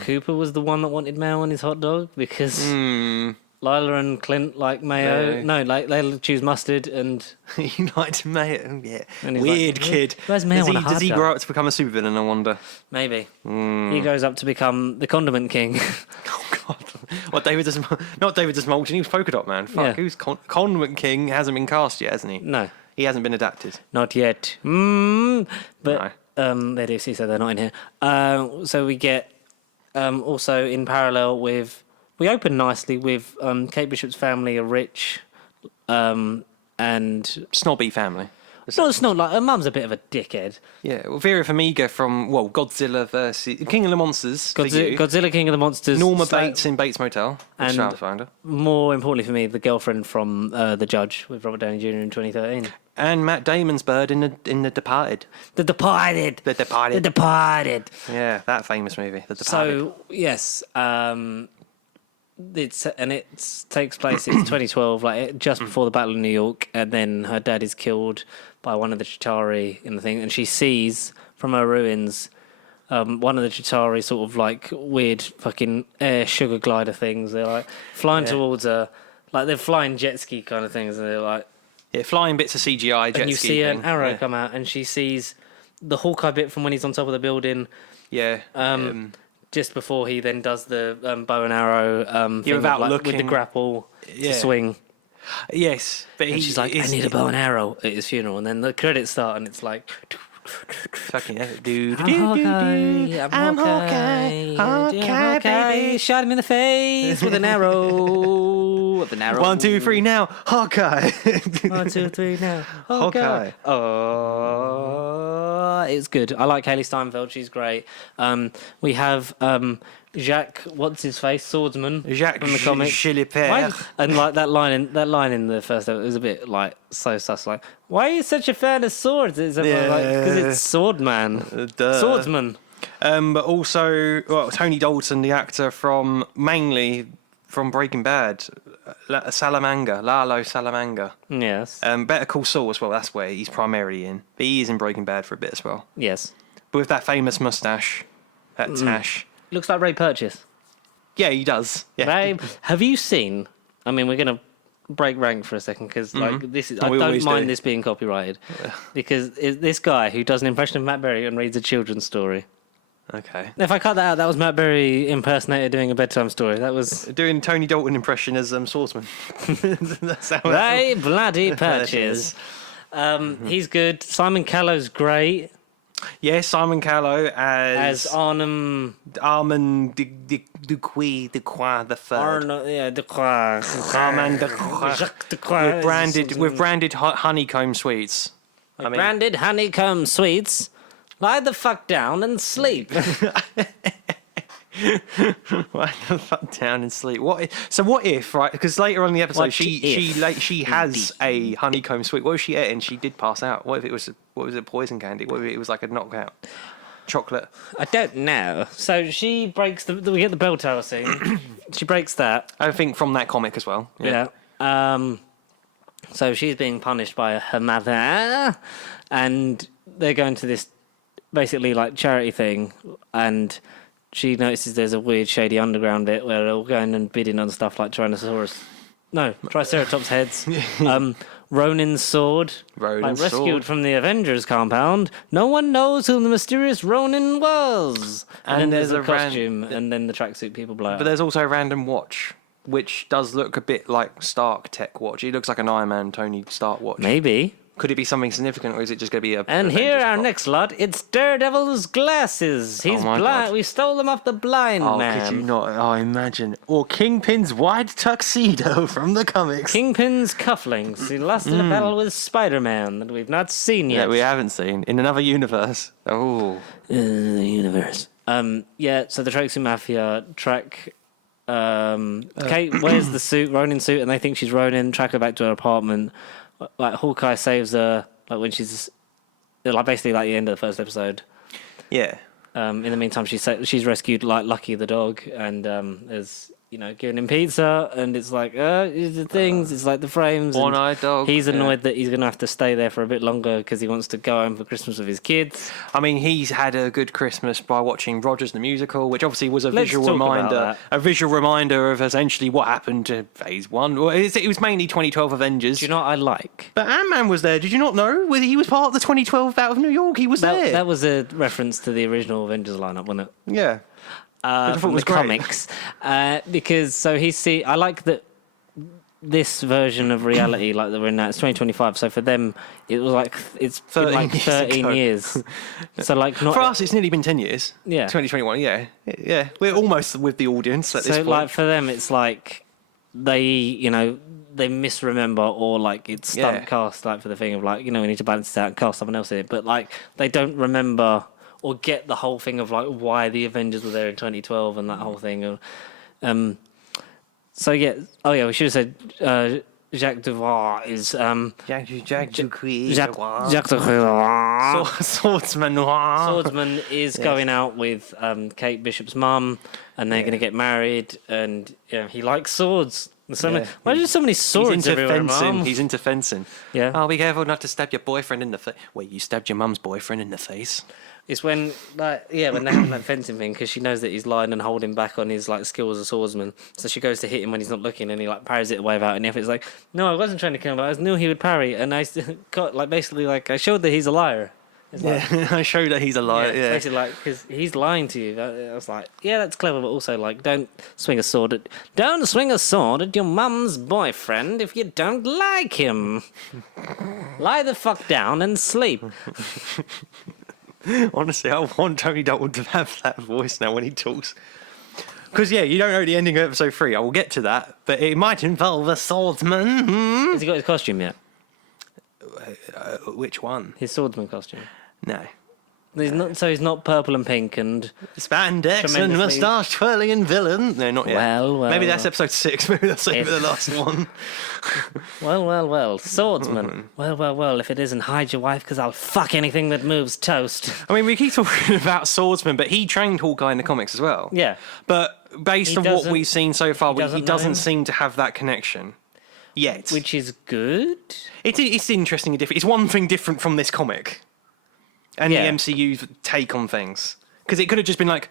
Cooper was the one that wanted mayo on his hot dog because Lila and Clint like mayo. No, like they choose mustard and He liked mayo. Yeah. And he's Weird like, kid. where's mayo does on he, a hot does he dog? grow up to become a supervillain? I wonder. maybe he goes up to become the condiment king. Oh God! What David does? Not David Desmolton. He was Polka Dot Man. Fuck. Yeah. Who's Condiment King? Hasn't been cast yet, hasn't he? No, He hasn't been adapted. not yet. But they do see, so they're not in here. So we get also in parallel with. We open nicely with Kate Bishop's family are rich, and Snobby family. no, it's not like her mum's a bit of a dickhead. Yeah. Well, Vera Farmiga from Godzilla versus King of the Monsters. for you. Godzilla King of the Monsters. Norma Bates in Bates Motel. And- And Finder. More importantly for me, the girlfriend from The Judge with Robert Downey Jr. in 2013. And Matt Damon's bird in the Departed. The Departed. The Departed. The Departed. Yeah, that famous movie. The Departed. So yes, it takes place. It's 2012, like just before the Battle of New York, and then her dad is killed by one of the Chitauri in the thing, and she sees from her ruins one of the Chitauri sort of like weird fucking air sugar glider things. They're like flying towards her, like they're flying jet ski kind of things, and they're like. Yeah, flying bits of CGI jet And you ski see thing. an arrow come out, and she sees the Hawkeye bit from when he's on top of the building. Yeah. Just before he then does the bow and arrow thing without with the looking. grapple Yeah. to swing. Yes, but And she's like, I need a bow and arrow at his funeral. And then the credits start, and it's like, Fucking hell, dude. I'm Hawkeye, I'm Hawkeye, Hawkeye, baby. Shot him in the face with an arrow. With an arrow. 1, 2, 3 now, Hawkeye. 1, 2, 3 now. Hawkeye. Oh, it's good. I like Haley Steinfeld. She's great. We have Jacques, what's his face, swordsman Jacques from the comic. Gilliper. Why- And like that line in the first episode was a bit like so sus. Like, why are you such a fan of swords? It's because it's swordman, Duh. swordsman. But also, Tony Dalton, the actor mainly from Breaking Bad, Lalo Salamanca. Yes, Better Call Saul as well. That's where he's primarily in. But he is in Breaking Bad for a bit as well. yes. But with that famous mustache, that tash. Looks like Ray Purchase. Yeah, he does. Yeah. Ray, have you seen? I mean, we're gonna break rank for a second because like this is. I We don't always mind do. this being copyrighted because this guy who does an impression of Matt Berry and reads a children's story. Okay. If I cut that out, that was Matt Berry impersonator doing a bedtime story. That was Doing Tony Dalton impression as swordsman. That's how Ray bloody Purchase. He's good. Simon Callow's great Yeah, Simon Callow as Arnhem. Armand Duquois the third. Arno, yeah, de Croix. Armand Duquois. Jacques de Croix. With branded honeycomb sweets. I mean, Branded honeycomb sweets. Lie the fuck down and sleep. lie the fuck down and sleep. What if, right? Because later on in the episode, What she has a honeycomb sweet. What if she ate it and she did pass out? What if it was poison candy? What if it was like a knockout chocolate? I don't know. So she breaks we get the bell tower scene. She breaks that. I think from that comic as well. Yeah. So she's being punished by her mother, and they're going to this basically like charity thing, and she notices there's a weird shady underground bit where they're all going and bidding on stuff like Triceratops heads. Ronin's sword, Ronin's rescued sword. from the Avengers compound. No one knows who the mysterious Ronin was. And then there's a costume, and then the tracksuit people blow But out. there's also a random watch, which does look a bit like Stark tech watch. He looks like an Iron Man Tony Stark watch. Maybe. Could it be something significant, or is it just going to be a? And here, our next lot, it's Daredevil's glasses. He's my blind. God. We stole them off the blind man. Could you not? Oh, imagine. Or Kingpin's white tuxedo from the comics. Kingpin's cufflinks. He lost in a battle with Spider-Man that we've not seen yet. That we haven't seen in another universe. Oh, In the universe. Yeah. So the Tracy Mafia track. Kate wears the suit, Ronin suit, and they think she's Ronin. Track her back to her apartment. Like Hawkeye saves her, like when she's like basically like the end of the first episode. yeah. In the meantime, she's rescued like Lucky the dog, and is giving him pizza, and it's like the things, it's like the frames. One-eyed dog. He's annoyed that he's gonna have to stay there for a bit longer because he wants to go home for Christmas with his kids. I mean, he's had a good Christmas by watching Rogers the Musical, which obviously was a Let's visual talk about reminder. that. A visual reminder of essentially what happened to Phase 1. Well, it was mainly 2012 Avengers. Do you know what I like? But Ant-Man was there. Did you not know? He was part of the 2012 Battle of New York. He was there. That was a reference to the original Avengers lineup, wasn't it? Yeah. I thought From it was the great. comics, because so I like that this version of reality, like that we're in now, it's 2025. So for them, it was like it's been 13 like years 13 ago. years. So like not For us, it's nearly been 10 years. Yeah. 2021, yeah. Yeah. We're almost with the audience at this so point. like for them, it's like they they misremember, or like it's stunt Yeah. cast, like for the thing of like we need to balance it out and cast someone else in it, but like they don't remember or get the whole thing of like why the Avengers were there in 2012 and that whole thing. So yeah, we should have said Jacques Devoir is Jacques Ducree. Jacques Devoir. Swordsman. Swordsman is going out with Kate Bishop's mum, and they're going to get married, and he likes swords. There's so many, why are there so many swords He's into everywhere, fencing. Mum? He's into fencing. Yeah. Oh, be careful not to stab your boyfriend in the face. Wait, you stabbed your mum's boyfriend in the face? It's when when they're having that fencing thing, because she knows that he's lying and holding back on his like skill as a swordsman. So she goes to hit him when he's not looking, and he like parries it away without any effort. It's like, no, I wasn't trying to kill him, but I knew he would parry, and I got like basically like I showed that he's a liar. It's like, I showed that he's a liar. it's Yeah. basically like because he's lying to you. I was like, yeah, that's clever, but also like don't swing a sword at your mum's boyfriend if you don't like him. Lie the fuck down and sleep. Honestly, I want Tony Dalton to have that voice now when he talks. Because, you don't know the ending of episode 3. I will get to that. But it might involve a swordsman. Has he got his costume yet? Which one? His swordsman costume. No. He's not purple and pink and Spandex and Tremendously- moustache twirling villain. No, not yet. Well, Maybe that's well. episode 6. Maybe that's even the last one. well, swordsman. Well, if it isn't, hide your wife, because I'll fuck anything that moves toast. I mean, we keep talking about swordsman, but he trained Hawkeye in the comics as well. Yeah. But based He on what doesn't- we've seen so far, he doesn't doesn't know. seem to have that connection yet. Which is good. It's interesting and different. It's one thing different from this comic and Yeah. the MCU's take on things. Because it could have just been like,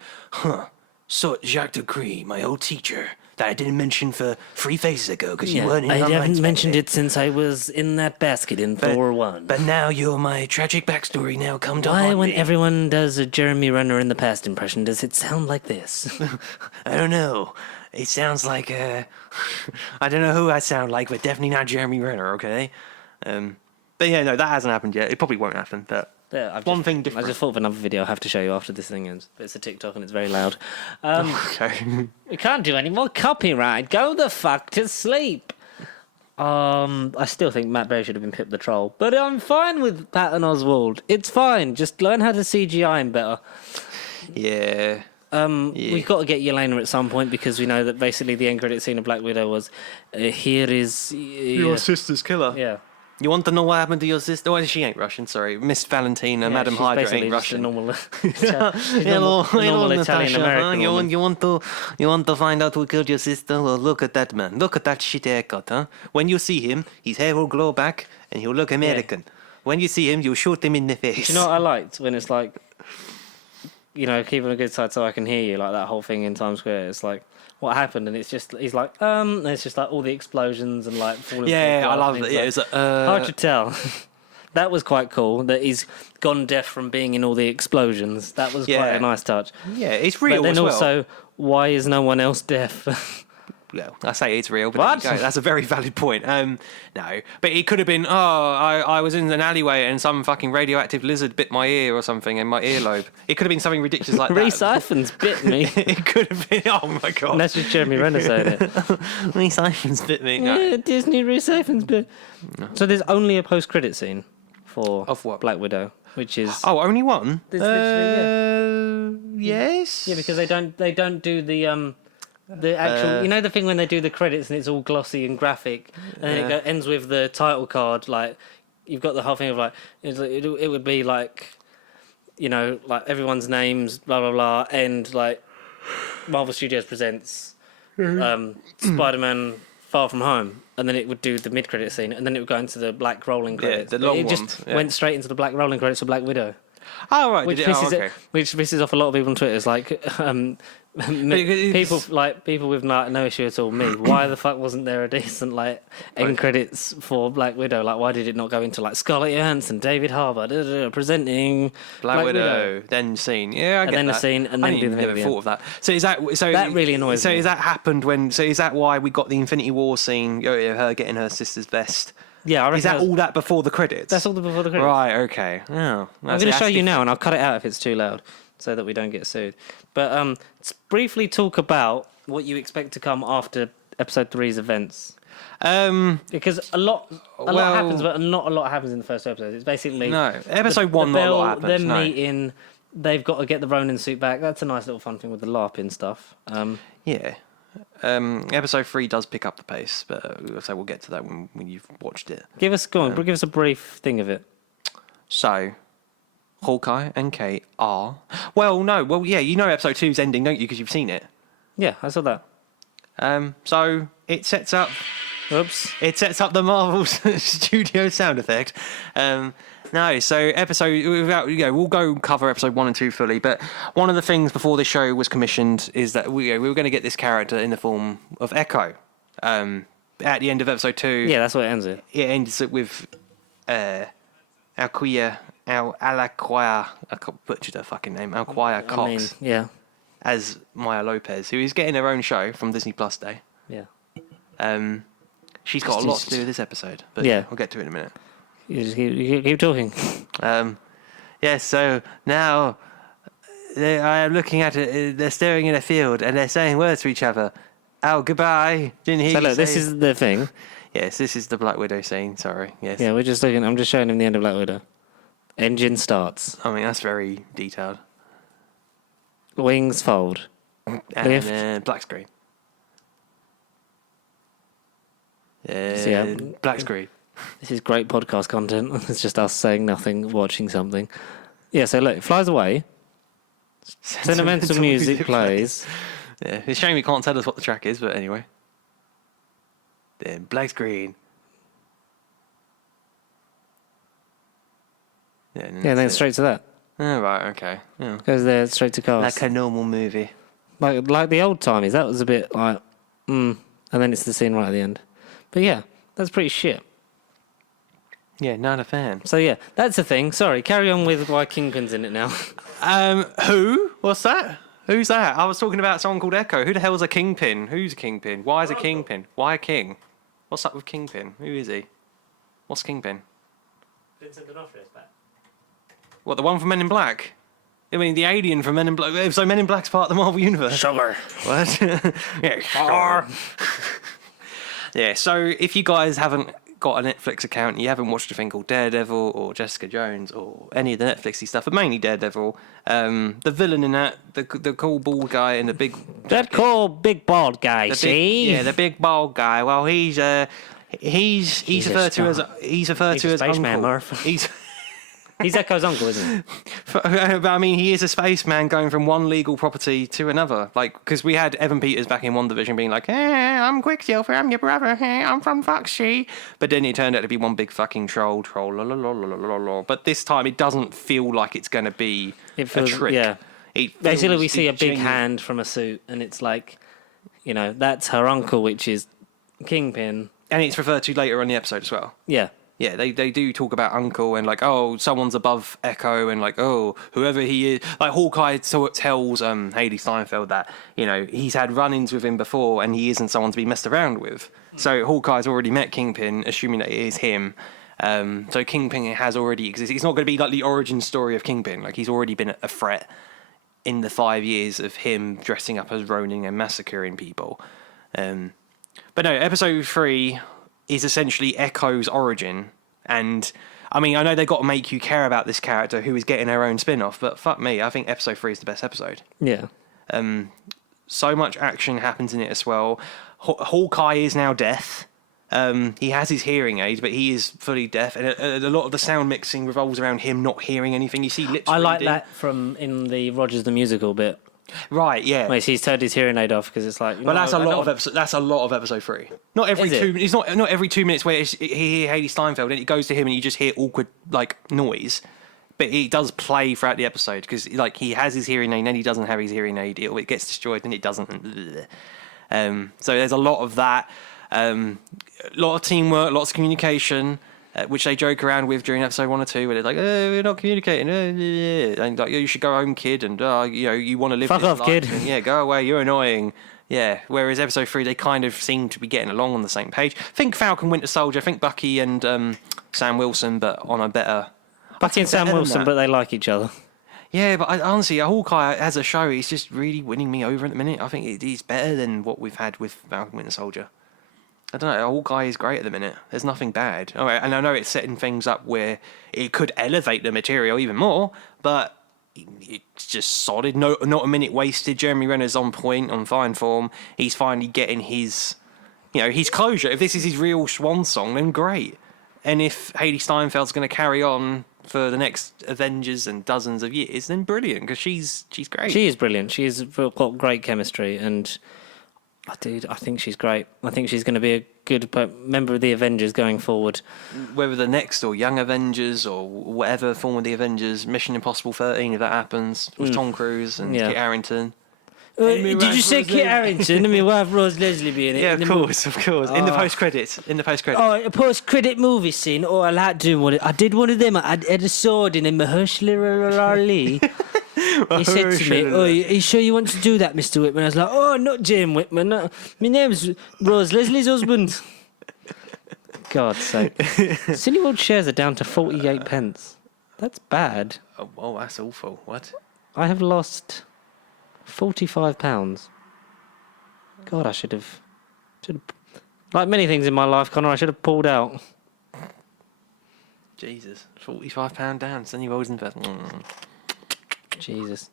so Jacques Ducree, my old teacher, that I didn't mention for 3 phases ago because you weren't in I online haven't mentioned spending. it since I was in that basket in Thor 1. But now you're my tragic backstory. Now come to Why, haunt when me. everyone does a Jeremy Renner in the past impression, does it sound like this? I don't know. It sounds like I don't know who I sound like, but definitely not Jeremy Renner. Okay. But yeah, no, that hasn't happened yet. It probably won't happen. But Yeah, one thing different. I just thought of another video I have to show you after this thing ends. But it's a TikTok and it's very loud. Okay. We can't do any more copyright. Go the fuck to sleep. I still think Matt Berry should have been Pip the Troll, but I'm fine with Patton Oswalt. It's fine. Just learn how to CGI him better. Yeah. We've got to get Yelena at some point, because we know that basically the end credit scene of Black Widow was here is Your sister's killer. yeah. You want to know what happened to your sister? Oh, she ain't Russian, sorry. Miss Valentina, Yeah, Madam she's Hydra basically ain't just a Russian. normal, Hello, Italian Natasha. American You woman. want to find out who killed your sister? Well, look at that man. Look at that shit haircut, huh? When you see him, his hair will glow back and he'll look American. When you see him, you shoot him in the face. You know what I liked when it's like, keep on a good side so I can hear you, like that whole thing in Times Square. It's like, what happened? And it's just, he's like, and it's just like all the explosions and like falling. Yeah, through I glass, love and it. he's Yeah, like, it's like, hard to tell. That was quite cool. That he's gone deaf from being in all the explosions. That was quite Yeah. a nice touch. yeah, it's real But then as well. also, why is no one else deaf? well, I say it's real, but What? there you go. That's a very valid point. No, but it could have been, I was in an alleyway and some fucking radioactive lizard bit my ear or something in my earlobe. It could have been something ridiculous like that. Reese Iphans bit me. It could have been, oh my God. And that's just Jeremy Renner saying it. Reese Iphans bit me. No. Yeah, Disney Reese Iphans bit. No. So there's only a post-credit scene for Of what? Black Widow, which is... Oh, only one? There's literally, yes? Yeah, because they don't do the actual... you know the thing when they do the credits and it's all glossy and graphic, and then it ends with the title card, like, you've got the whole thing of, like, it would be, like, you know, like, everyone's names, blah, blah, blah, and, like, Marvel Studios presents Spider-Man Far From Home, and then it would do the mid-credit scene, and then it would go into the black rolling credits. Yeah, the long it ones. just went straight into the black rolling credits for Black Widow. Oh, right. Which pisses off a lot of people on Twitter. It's like people with like no issue at all. Me, why the fuck wasn't there a decent like end credits for Black Widow? Like, why did it not go into like Scarlett Johansson, David Harbour presenting Black Widow, then scene? Yeah, I get then that. the scene, and then I do the never thought of that. So is that that really annoys me? So is that happened when? So is that why we got the Infinity War scene? Her getting her sister's vest. Yeah, I reckon is that all that before the credits? That's all before the credits. Right. Okay. Oh, I'm going to show you now, and I'll cut it out if it's too loud, so that we don't get sued. But let's briefly talk about what you expect to come after Episode 3's events. Because a lot happens, but not a lot happens in the first episode. It's basically Episode 1, not a lot happens. Them meeting, they've got to get the Ronin suit back. That's a nice little fun thing with the LARPing stuff. Yeah. Episode 3 does pick up the pace, but so we'll get to that when you've watched it. Give us a brief thing of it. So, Hawkeye and Kate are... yeah, you know Episode 2's ending, don't you, because you've seen it? Yeah, I saw that. So, it sets up... Oops. It sets up the Marvel Studio sound effect. So episode, we'll go cover episode 1 and 2 fully. But one of the things before this show was commissioned is that we were going to get this character in the form of Echo. At the end of episode 2, yeah, that's what it ends with. It ends with Alaquia. I butchered her fucking name. Alaquia Cox. I mean, yeah. As Maya Lopez, who is getting her own show from Disney Plus Day. Yeah. She's got a lot to do with this episode, but yeah, we'll get to it in a minute. You just keep talking. So now I am looking at it. They're staring in a field and they're saying words to each other. Oh, goodbye. Didn't hear you say... this is the thing. Yes, this is the Black Widow scene. Sorry. Yes. Yeah, we're just looking. I'm just showing him the end of Black Widow. Engine starts. I mean, that's very detailed. Wings fold. And black screen. Yeah, black screen. This is great podcast content. It's just us saying nothing, watching something. Yeah, so look, it flies away. Sentimental music plays. Yeah, it's a shame you can't tell us what the track is, but anyway. Then black screen. Yeah, and then straight to that. Oh, right, okay. Yeah. Goes there straight to cast. Like a normal movie. Like the old timies. That was a bit like, and then it's the scene right at the end. But yeah, that's pretty shit. Yeah, not a fan. So yeah, that's the thing. Sorry, carry on with why Kingpin's in it now. Who? What's that? Who's that? I was talking about someone called Echo. Who the hell's a Kingpin? Who's a Kingpin? Why is a Kingpin? Why a king? What's up with Kingpin? Who is he? What's Kingpin? Vincent D'Onofrio's back. What, the one from Men in Black? I mean, the alien from Men in Black. So Men in Black's part of the Marvel Universe. Sugar. What? Yeah, sugar. Yeah, so if you guys haven't got a Netflix account and you haven't watched a thing called Daredevil or Jessica Jones or any of the Netflixy stuff, but mainly Daredevil, the villain in that, the cool bald guy in the big... That cool big bald guy, see? The big bald guy. Well, he's referred to as spaceman, Uncle. Murph. He's Echo's uncle, isn't he? But I mean, he is a spaceman going from one legal property to another. Like, because we had Evan Peters back in WandaVision being like, "Hey, I'm Quicksilver, I'm your brother. Hey, I'm from Foxy." But then it turned out to be one big fucking troll. La, la, la, la, la, la. But this time, it doesn't feel like it's going to be a trick. Yeah. Basically, we see a big hand from a suit, and it's like, that's her uncle, which is Kingpin. And it's referred to later on in the episode as well. Yeah. Yeah, they do talk about Uncle and like, oh, someone's above Echo and like, oh, whoever he is. Like Hawkeye tells Haley Steinfeld that, you know, he's had run-ins with him before and he isn't someone to be messed around with. So Hawkeye's already met Kingpin, assuming that it is him. So Kingpin has already existed. It's not going to be like the origin story of Kingpin. Like he's already been a threat in the 5 years of him dressing up as Ronin and massacring people. But no, episode 3 is essentially Echo's origin. And, I mean, I know they've got to make you care about this character who is getting her own spin-off, but fuck me, I think episode 3 is the best episode. Yeah. So much action happens in it as well. Hawkeye is now deaf. He has his hearing aid, but he is fully deaf, and a lot of the sound mixing revolves around him not hearing anything. You see lips I like reading. that from in the Rogers the Musical bit. Right, yeah. Wait, he's turned his hearing aid off because it's like. But that's a lot of episode. That's a lot of episode 3. Not every Is it? 2. It's not every 2 minutes where he hear Haley Steinfeld and it goes to him and you just hear awkward like noise. But he does play throughout the episode because like he has his hearing aid and then he doesn't have his hearing aid. It gets destroyed and it doesn't. So there's a lot of that. A lot of teamwork, lots of communication. Which they joke around with during episode 1 or 2, where they're like, "Oh, we're not communicating," and like, "You should go home, kid," and you know, you want to live. Fuck this off, life. kid. And, yeah, go away. You're annoying. Yeah. Whereas episode 3, they kind of seem to be getting along on the same page. Think Falcon, Winter Soldier. Think Bucky and Sam Wilson, but on a better. Bucky and Sam Wilson, but they like each other. Yeah, but honestly, Hawkeye as a show, he's just really winning me over at the minute. I think he's better than what we've had with Falcon, Winter Soldier. I don't know, Hawkeye is great at the minute. There's nothing bad. All right, and I know it's setting things up where it could elevate the material even more, but it's just solid. No, not a minute wasted. Jeremy Renner's on point, on fine form. He's finally getting his, you know, his closure. If this is his real swan song, then great. And if Haley Steinfeld's going to carry on for the next Avengers and dozens of years, then brilliant, because she's great. She is brilliant. She's got great chemistry, and dude, I think she's great. I think she's going to be a good member of the Avengers going forward. Whether the next or Young Avengers or whatever form of the Avengers, Mission Impossible 13, if that happens, with Tom Cruise and Kit Harington. Did you say Kit Harington? I mean, we'll have Rose Leslie be in it. Yeah, of course. In the post-credits. Oh, a post-credit movie scene. Oh, I like doing one. I did one of them. I had a sword in Mahershala Ali. He said to me, "Oh, are you sure you want to do that, Mr. Whitman?" I was like, "Oh, not Jane Whitman. My name's Rose Leslie's husband." God's sake. Cineworld shares are down to 48 pence. That's bad. Oh, that's awful. What? I have lost £45. God, I should have. Like many things in my life, Connor, I should have pulled out. Jesus. £45 down. Cineworld's investment. Jesus.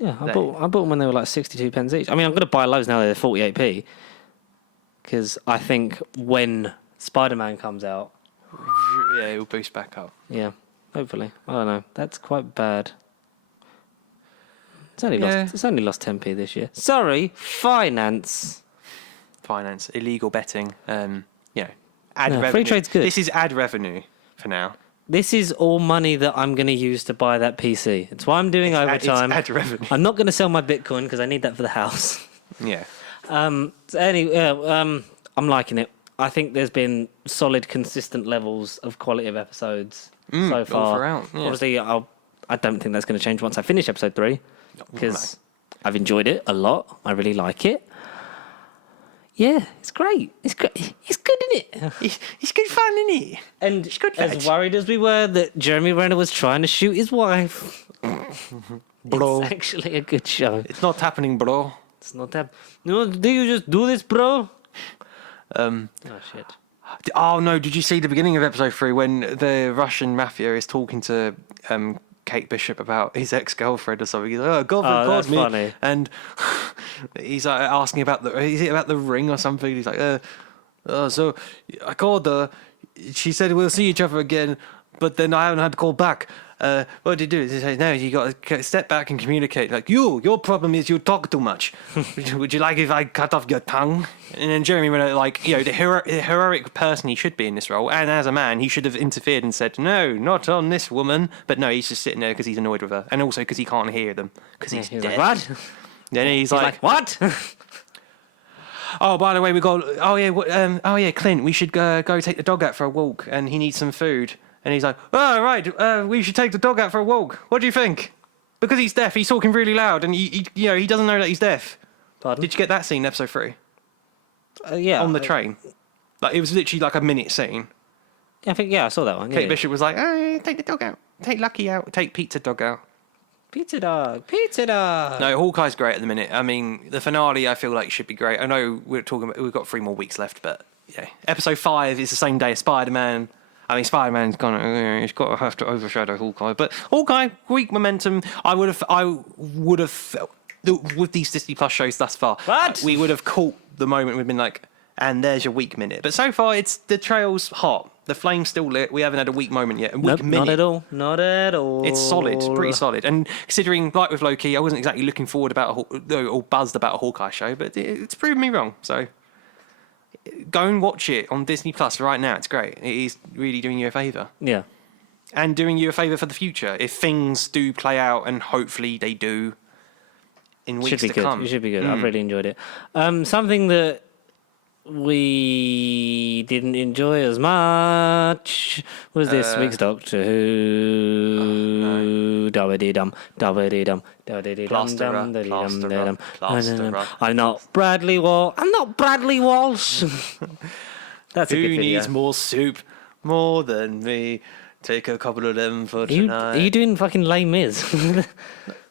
Yeah, I bought them when they were like 62 pence each. I mean, I'm going to buy loads now that they're 48p. Because I think when Spider-Man comes out... Yeah, it will boost back up. Yeah, hopefully. I don't know. That's quite bad. It's only lost 10p this year. Sorry, finance. Illegal betting. Ad revenue. Free trade's good. This is ad revenue for now. This is all money that I'm going to use to buy that PC. It's why I'm doing overtime. It's ad revenue. I'm not going to sell my Bitcoin because I need that for the house. Yeah. I'm liking it. I think there's been solid, consistent levels of quality of episodes so far. All throughout, yeah. Obviously, I don't think that's going to change once I finish episode 3 because I've enjoyed it a lot. I really like it. Yeah, it's great. It's great. It's good, isn't it? It's good fun, isn't it? And it's good as worried as we were that Jeremy Renner was trying to shoot his wife, bro, it's actually a good show. It's not happening, bro. It's not happening. No, do you just do this, bro? Oh, shit. Oh, no, did you see the beginning of episode 3 when the Russian mafia is talking to Kate Bishop about his ex-girlfriend or something? He's like, "Oh, girlfriend called me." Funny. And he's like asking about is it about the ring or something? He's like, so I called her. She said we'll see each other again, but then I haven't had to call back. What did you do? He said, no, you got to step back and communicate. Like, your problem is you talk too much. Would you like if I cut off your tongue? And then Jeremy Renner, like, you know, the heroic person he should be in this role, and as a man, he should have interfered and said, no, not on this woman. But no, he's just sitting there because he's annoyed with her, and also because he can't hear them because he's dead. Like, what? Then he's like, what? oh, by the way, we got. Oh yeah, Clint, we should go take the dog out for a walk, and he needs some food. And he's like, oh right, we should take the dog out for a walk. What do you think? Because he's deaf, he's talking really loud, and he doesn't know that he's deaf. Pardon? Did you get that scene in episode 3? Yeah. On the train, like it was literally like a minute scene. I think I saw that one. Kate Bishop was like, oh, take the dog out, take Lucky out, take Pizza Dog out. Pizza dog. No, Hawkeye's great at the minute. I mean, the finale I feel like should be great. I know we've got 3 more weeks left, but yeah, episode 5 is the same day as Spider-Man. I mean, Spider-Man's he's got to have to overshadow Hawkeye, but Hawkeye, weak momentum. I would have felt with these Disney Plus shows thus far. What? We would have caught the moment. We've been like, and there's your weak minute. But so far, the trail's hot. The flame's still lit. We haven't had a weak moment yet. Nope, not at all. Not at all. It's solid, pretty solid. And considering, like with Loki, I wasn't exactly looking forward or buzzed about a Hawkeye show, but it's proven me wrong. So go and watch it on Disney Plus right now. It's great. It is really doing you a favour. Yeah. And doing you a favour for the future. If things do play out, and hopefully they do in weeks to come. It should be good. I've really enjoyed it. Something that we didn't enjoy as much was this week's Doctor Who. Dum-a-dee-dum, dum-a-dee-dum, dum-a-dee-dum, dum-a-dee-dum. I'm not Bradley Walsh. That's a good video. Who needs more soup? More than me. Take a couple of them for tonight. Are you doing fucking Les Mis?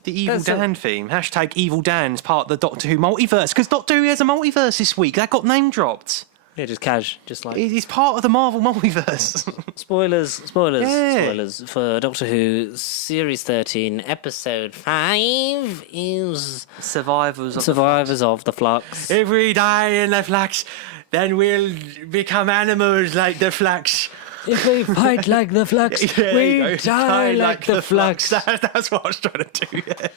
The Evil Dan theme. Hashtag Evil Dan's part of the Doctor Who multiverse. Because Doctor Who has a multiverse this week. That got name dropped. Yeah, just cash. Just like... He's part of the Marvel multiverse. Spoilers for Doctor Who Series 13, Episode 5 is... Survivors of the Flux. If we die in the Flux, then we'll become animals like the Flux. If we fight like the Flux, we die like the Flux. That's what I was trying to do, yeah.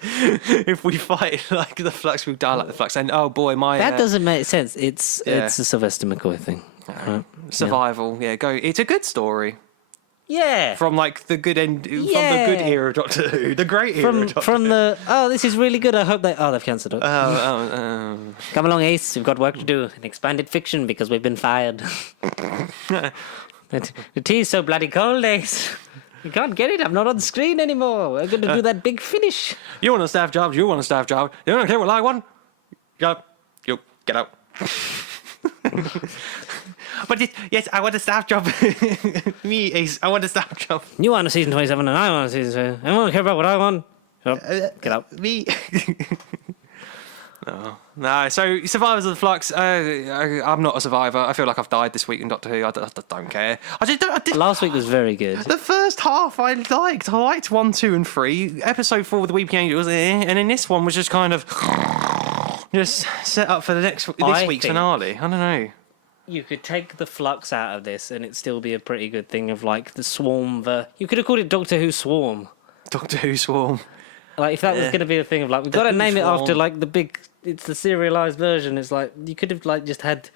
If we fight like the Flux, we die like the Flux. And oh boy, that doesn't make sense. It's a Sylvester McCoy thing. Right? Survival, go. It's a good story. Yeah. From like the good end, from the good era of Doctor Who, the great era of Doctor Who. This is really good. I hope they've cancelled it. Come along, Ace. We've got work to do in expanded fiction because we've been fired. The tea's so bloody cold, Ace. You can't get it. I'm not on screen anymore. We're going to do that big finish. You want a staff job? You want a staff job? You don't care what I want? You get out. But yes, I want a staff job. Me, Ace, I want a staff job. You want a season 27 and I want a season 27. I don't care about what I want. Get out. Me. No, so Survivors of the Flux, I'm not a survivor. I feel like I've died this week in Doctor Who. I don't care. Last week was very good. The first half I liked. I liked 1, 2 and 3. Episode 4 with the Weeping Angels, and then this one was just kind of just set up for this week's finale. I don't know. You could take the Flux out of this and it'd still be a pretty good thing of like the Swarm. You could have called it Doctor Who Swarm. Doctor Who Swarm. Like, if that was going to be a thing of, like, we've got to name it after, like, it's the serialized version. It's like, you could have, like, just had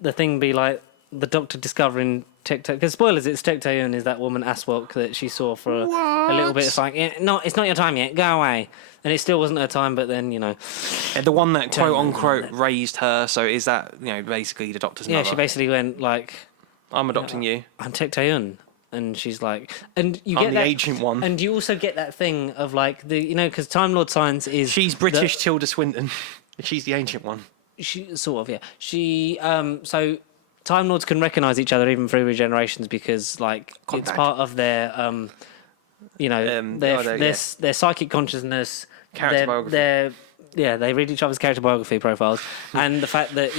the thing be, like, the Doctor discovering Tecteun. Because, spoilers, it's Tecteun is that woman, Aswok, that she saw for a little bit. It's like, it's not your time yet, go away. And it still wasn't her time, but then, And the one that, quote-unquote, raised her, so is that, basically the Doctor's mother? Yeah, she basically went, like... I'm adopting you. I'm Tecteun. And she's like, and you I'm get the ancient one, and you also get that thing of like because Time Lord science is she's British Tilda Swinton, she's the ancient one. She sort of She so Time Lords can recognise each other even through regenerations because like it's part of their their psychic consciousness, character biography. They read each other's character biography profiles, and the fact that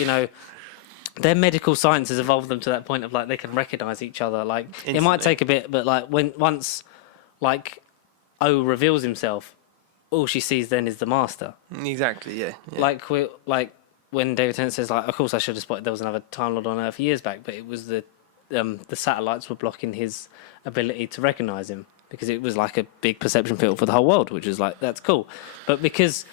their medical science has evolved them to that point of like they can recognise each other. Like instantly. It might take a bit, but like once O reveals himself, all she sees then is the Master. Exactly. Yeah. Like when David Tennant says like, of course I should have spotted there was another Time Lord on Earth years back, but it was the satellites were blocking his ability to recognise him because it was like a big perception filter for the whole world, which is like that's cool, but because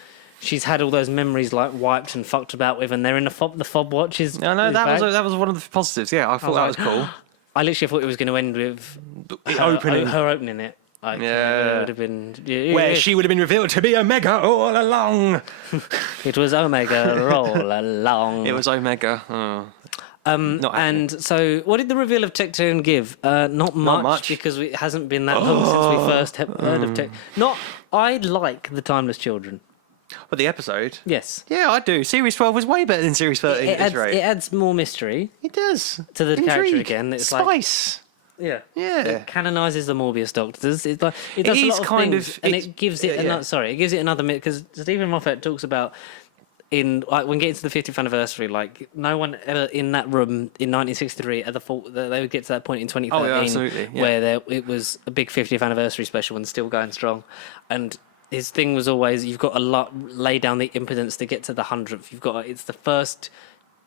she's had all those memories like wiped and fucked about with, and they're in the fob watches. No, that was one of the positives. Yeah, I thought that was cool. I literally thought it was going to end with her opening it, Like, Yeah. it would have been Where she would have been revealed to be Omega all along. It was Omega all along. It was Omega. Not happening. And so, what did the reveal of Tectone give? Not much, because it hasn't been that long since we first heard of Tech. I like the Timeless Children. But the episode? Yes. Yeah, I do. Series 12 was way better than Series 13 at this rate. It adds more mystery. It does. To the character Intrigue. again. It's Spice. Yeah. Yeah. It canonises the Morbius Doctors. It does a lot of kind things, of- and it's- it gives it it gives it another minute, because Stephen Moffat talks about when getting to the 50th anniversary, like no one ever in that room in 1963 ever thought that they would get to that point in 2013 absolutely, yeah. where it was a big 50th anniversary special and still going strong. And his thing was always, you've got to lay down the impotence to get to the 100th. It's the first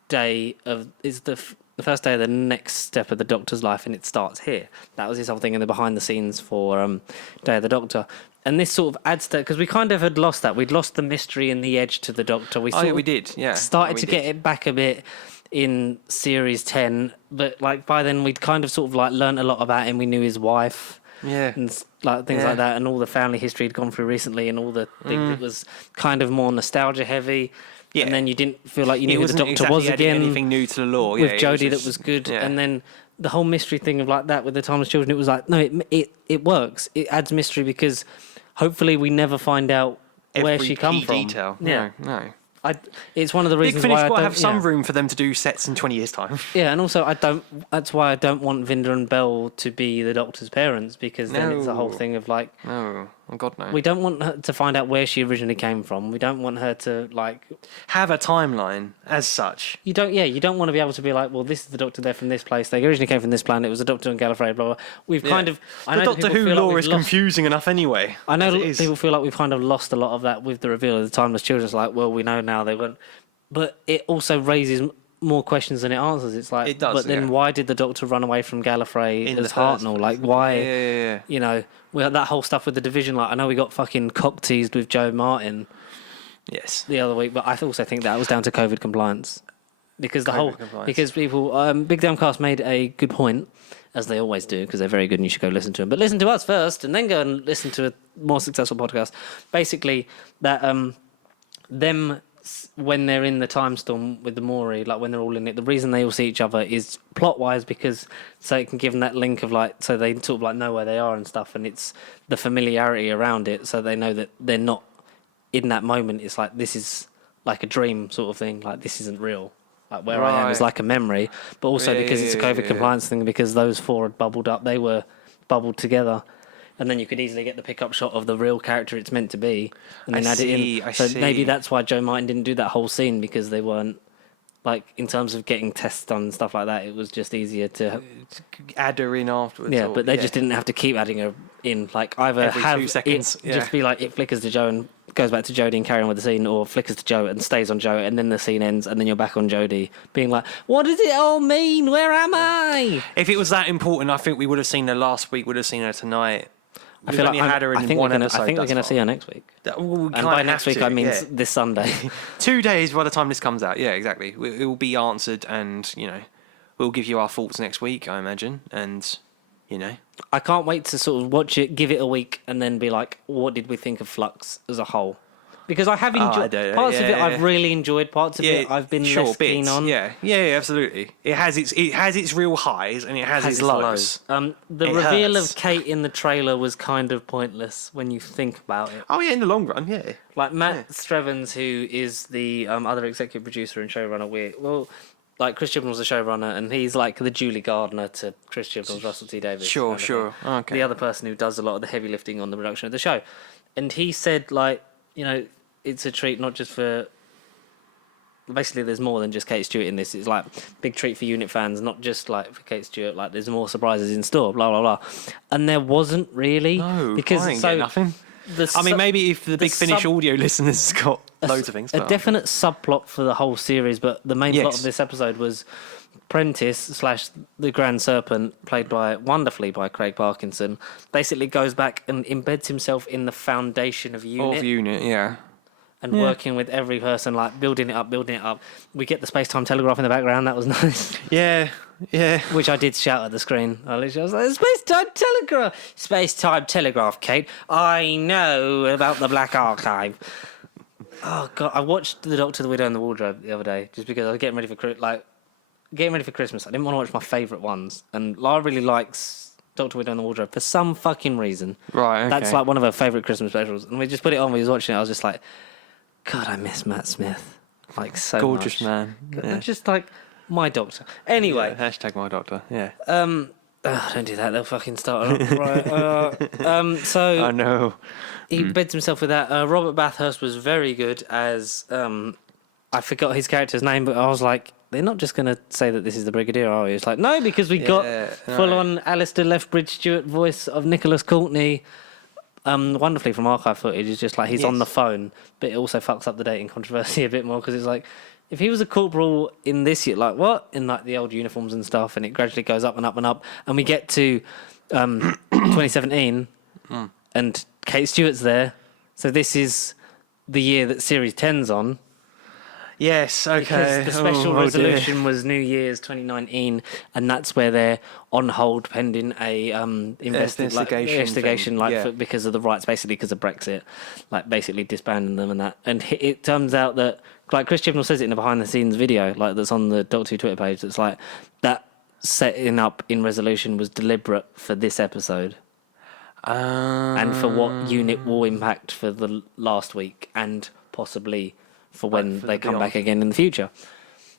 day of the first day of the next step of the Doctor's life, and it starts here. That was his whole thing in the behind the scenes for Day of the Doctor. And this sort of adds to, because we kind of had lost that. We'd lost the mystery and the edge to the Doctor. We did, yeah. Started to get it back a bit in Series 10, but like by then we'd kind of sort of like learnt a lot about him. We knew his wife. Yeah. And like things like that, and all the family history he'd gone through recently, and all the things. It was kind of more nostalgia heavy. Yeah. And then you didn't feel like you knew who the Doctor was again. Anything new to the lore. With Jodie, that was good. Yeah. And then the whole mystery thing of like that with the Timeless Children, it was like, no, it works. It adds mystery because hopefully we never find out where she come from. Detail. Yeah. No. It's one of the Big reasons Finish why I got to don't have some room for them to do sets in 20 years' time. Yeah, and also that's why I don't want Vinda and Belle to be the Doctor's parents, because then it's a whole thing of like, No. Oh, God, no. we don't want her to find out where she originally came from. We don't want her to like have a timeline as such. You don't want to be able to be like, well, this is the Doctor, they're from this place, they originally came from this planet, it was a Doctor on Gallifrey, blah blah. We've kind of The Doctor Who lore is confusing enough anyway. I know people feel like we've kind of lost a lot of that with the reveal of the Timeless Children. It's like, well, we know now they weren't, but it also raises more questions than it answers. It's like, it does, but then why did the Doctor run away from Gallifrey as Hartnell? Like, why? Yeah. You know, we had that whole stuff with the division. Like, I know we got fucking cock teased with Joe Martin. Yes. The other week, but I also think that was down to COVID compliance, because because people, Big Damn Cast made a good point, as they always do, because they're very good and you should go listen to them. But listen to us first, and then go and listen to a more successful podcast. Basically, that them, when they're in the time storm with the Maury, like when they're all in it, the reason they all see each other is plot wise, because so it can give them that link of like, so they sort of like know where they are and stuff, and it's the familiarity around it, so they know that they're not in that moment. It's like, this is like a dream sort of thing, like this isn't real, like where I am is like a memory, but also because it's a COVID compliance thing, because those four had bubbled up, they were bubbled together. And then you could easily get the pickup shot of the real character it's meant to be, and then add it in. So maybe that's why Joe Martin didn't do that whole scene, because they weren't, like, in terms of getting tests done and stuff like that, it was just easier to add her in afterwards. Yeah, but they just didn't have to keep adding her in. Like, either every have 2 seconds, just be like, it flickers to Joe and goes back to Jodie and carry on with the scene, or flickers to Joe and stays on Joe, and then the scene ends, and then you're back on Jodie, being like, what does it all mean? Where am I? If it was that important, I think we would have seen her last week, would have seen her tonight. I feel like had her in one episode. I think we're going to see her next week. And by next week, I mean this Sunday. 2 days by the time this comes out. Yeah, exactly. It will be answered, and, you know, we'll give you our thoughts next week, I imagine. And, you know. I can't wait to sort of watch it, give it a week, and then be like, what did we think of Flux as a whole? Because I have enjoyed parts of it. I've really enjoyed parts of it. I've been less keen on. Yeah, absolutely. It has its real highs, and it has its lows. The reveal of Kate in the trailer was kind of pointless when you think about it. Oh yeah, in the long run, yeah. Like Matt Strevens, who is the other executive producer and showrunner, like Chris Chibnall's the showrunner, and he's like the Julie Gardner to Chris Chibnall's Russell T Davies. Sure. Okay. The other person who does a lot of the heavy lifting on the production of the show, and he said, like, you know, it's a treat not just for. Basically, there's more than just Kate Stewart in this. It's like big treat for unit fans, not just like for Kate Stewart. Like, there's more surprises in store. Blah blah blah, and there wasn't really. No, because I didn't get nothing. I mean, maybe if the Big Finish audio listeners got loads of things. A definite subplot for the whole series, but the main plot of this episode was Prentice / the Grand Serpent, played wonderfully by Craig Parkinson, basically goes back and embeds himself in the foundation of Unit. Yeah. And working with every person, like building it up. We get the space-time telegraph in the background. That was nice. Yeah. Yeah. Which I did shout at the screen. I was like, Space-time telegraph! Space-time telegraph, Kate. I know about the Black Archive. Oh, God. I watched The Doctor, the Widow and the Wardrobe the other day just because I was getting ready for Christmas. I didn't want to watch my favourite ones. And Lara really likes Doctor, Widow and the Wardrobe for some fucking reason. Right, okay. That's like one of her favourite Christmas specials. And we just put it on, we was watching it, I was just like, God, I miss Matt Smith. Like, so Gorgeous much. man. Yeah. Just like... My Doctor. Anyway. Yeah, hashtag my doctor. Yeah. Don't do that. They'll fucking start. Right. So I know. he beds himself with that. Robert Bathurst was very good as I forgot his character's name, but I was like, they're not just going to say that this is the Brigadier, are we? It's like, no, because we got full-on Alistair Lethbridge Stewart voice of Nicholas Courtney. Wonderfully from archive footage. It's just like he's on the phone, but it also fucks up the dating controversy a bit more because it's like, if he was a corporal in this year, like what? In like the old uniforms and stuff, and it gradually goes up and up and up, and we get to 2017, and Kate Stewart's there. So this is the year that Series 10's on. Yes, okay. Because the special dear. resolution was New Year's 2019, and that's where they're on hold pending a investigation, because of the rights, basically because of Brexit, like basically disbanding them and that. And it turns out that, like Chris Chibnall says it in a behind-the-scenes video, like that's on the Doctor Who Twitter page. That's like that setting up in resolution was deliberate for this episode. And for what unit will impact for the last week and possibly for when they come back again in the future.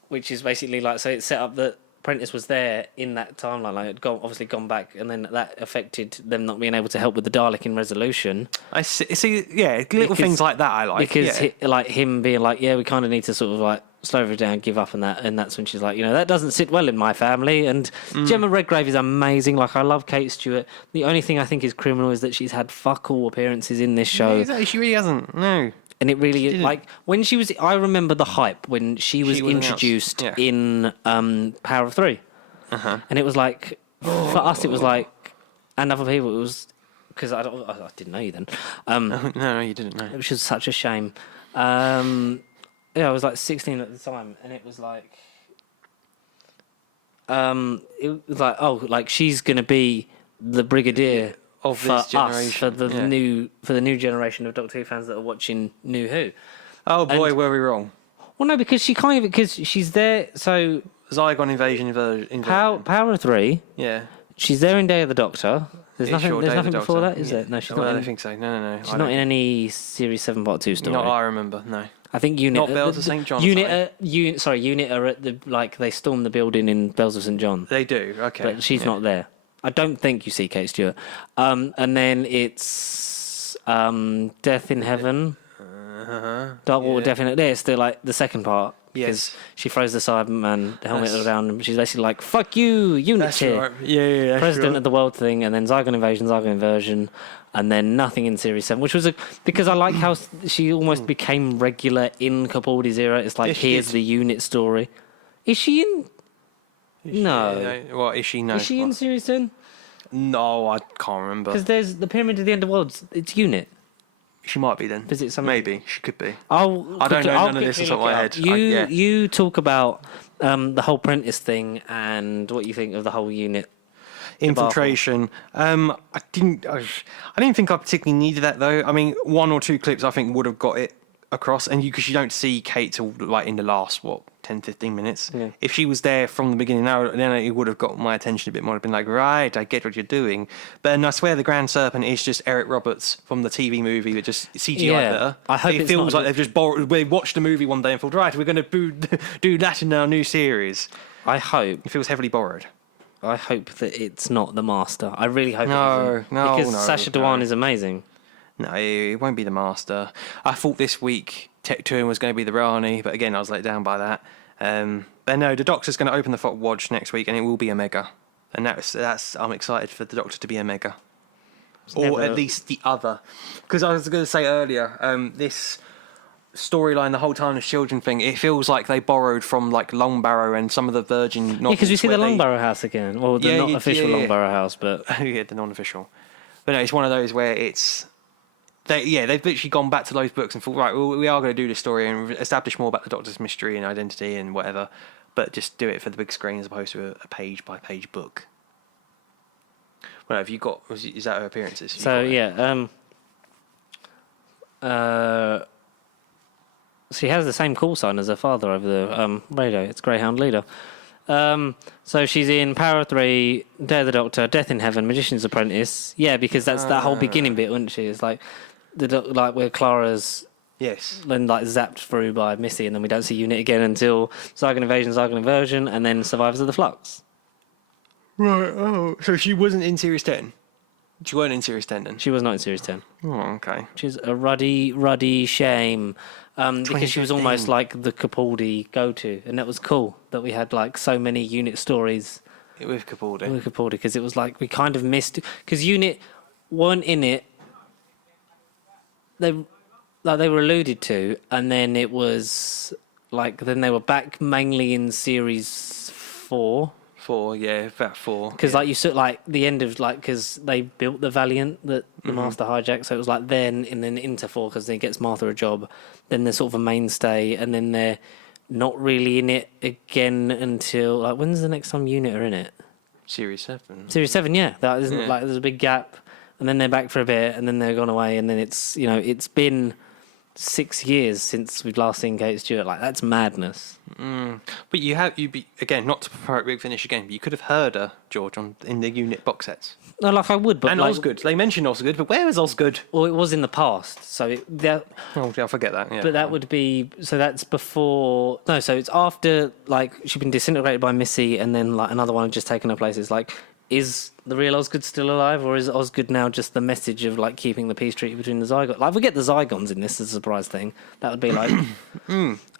Which is basically like, so it's set up that Prentice was there in that timeline, like had obviously gone back, and then that affected them not being able to help with the Dalek in resolution. I see, yeah, little things like that I like. Because like him being like, yeah, we kind of need to sort of like slow her down, give up, and that's when she's like, that doesn't sit well in my family. And Gemma Redgrave is amazing. Like, I love Kate Stewart. The only thing I think is criminal is that she's had fuck all appearances in this show. Yeah, exactly. She really hasn't. No. And it really, like, when she was... I remember the hype when she was introduced in Power of Three. Uh-huh. And it was like, for us, it was like... And other people, it was... Because I didn't know you then. No, you didn't know. Which was such a shame. I was like 16 at the time, and it was like... it was like, oh, like, she's going to be the Brigadier... Of for this generation. us, for the new generation of Doctor Who fans that are watching New Who. Oh boy, were we wrong. Well, no, because she's there. So Zygon invasion. Power of Three. Yeah. She's there in Day of the Doctor. There's nothing before that, is there? No, she's not. I don't think so. No. She's not in any Series 7 Part 2 story. Not I remember. No. I think Unit. Not Bells of St. John. Unit are at the they storm the building in Bells of St. John. They do. Okay. But she's not there. I don't think you see Kate Stewart. And then it's Death in Heaven. Dark Water, Death in Heaven. It's the second part. Because she throws the Cyberman helmet around and she's basically like, fuck you, unit here. Right. Yeah. President of the World thing, and then Zygon Inversion, and then nothing in Series 7, which was because I like how she almost became regular in Capaldi's era. It's like, here's the unit story. Is she in... No. What is she? No. Is she in Series 10? No, I can't remember. Because there's the Pyramid of the End of Worlds. It's Unit. She might be then. Visit some. Maybe she could be. I don't know none of this is on my head. You talk about the whole Prentice thing and what you think of the whole Unit infiltration. I didn't think I particularly needed that though. I mean, one or two clips I think would have got it across, and because you don't see Kate till like in the last 10-15 minutes. Yeah. If she was there from the beginning, then it would have got my attention a bit more. I'd been like, right, I get what you're doing. But I swear the Grand Serpent is just Eric Roberts from the TV movie with just CGI better. I hope it feels like they've just borrowed. We watched a movie one day and thought, right, we're going to do that in our new series. I hope it feels heavily borrowed. I hope that it's not the Master. I really hope it isn't. Because Sacha Dhawan is amazing. No, it won't be the Master. I thought this week Tech Toon was going to be the Rani, but again, I was let down by that. But no, the Doctor's going to open the Fort Watch next week, and it will be Omega, and that's I'm excited for the Doctor to be Omega, at least the other. Because I was going to say earlier, this storyline, the whole time the children thing, it feels like they borrowed from like Longbarrow and some of the Virgin novels. Yeah, because we see the Longbarrow house again, well, the not official Longbarrow house, but yeah, the non-official. But no, it's one of those where they've literally gone back to those books and thought, right, well, we are going to do this story and establish more about the Doctor's mystery and identity and whatever. but just do it for the big screen as opposed to a page by page book. Well, have you got? Is that her appearances? So yeah, she has the same call sign as her father over the radio. It's Greyhound Leader. So she's in Power of Three, Day of the Doctor, Death in Heaven, Magician's Apprentice. Yeah, because that's that whole beginning bit, wasn't she? It's like like where Clara's then like zapped through by Missy, and then we don't see Unit again until Zygon Invasion, and then Survivors of the Flux. Right. Oh, so she wasn't in Series 10. She weren't in Series 10 then. She was not in Series 10. Oh, okay. Which is a ruddy shame. Because she was almost like the Capaldi go-to, and that was cool that we had like so many Unit stories with Capaldi. Because it was like we kind of missed because Unit weren't in it. They were alluded to, and then it was like then they were back mainly in Series 4. 4, yeah, about 4. Because like you saw like the end of like because they built the Valiant that the Master hijacked, so it was like then and then into 4 because then it gets Martha a job, then they're sort of a mainstay, and then they're not really in it again until like when's the next time Unit are in it? Series 7. Series 7, yeah. That isn't like there's a big gap, and then they're back for a bit, and then they're gone away, and then it's it's been 6 years since we've last seen Kate Stewart. Like that's madness. But again, not to promote Big Finish again, but you could have heard her, George, in the Unit box sets. No, like I would, but and like, Osgood. They mentioned Osgood, but where is Osgood? Well, it was in the past, so I'll forget that. Yeah, but that would be so. That's before. No, so it's after like she'd been disintegrated by Missy, and then like another one had just taken her place. It's like, is the real Osgood still alive, or is Osgood now just the message of like keeping the peace treaty between the Zygons? Like, if we get the Zygons in this as a surprise thing, that would be like,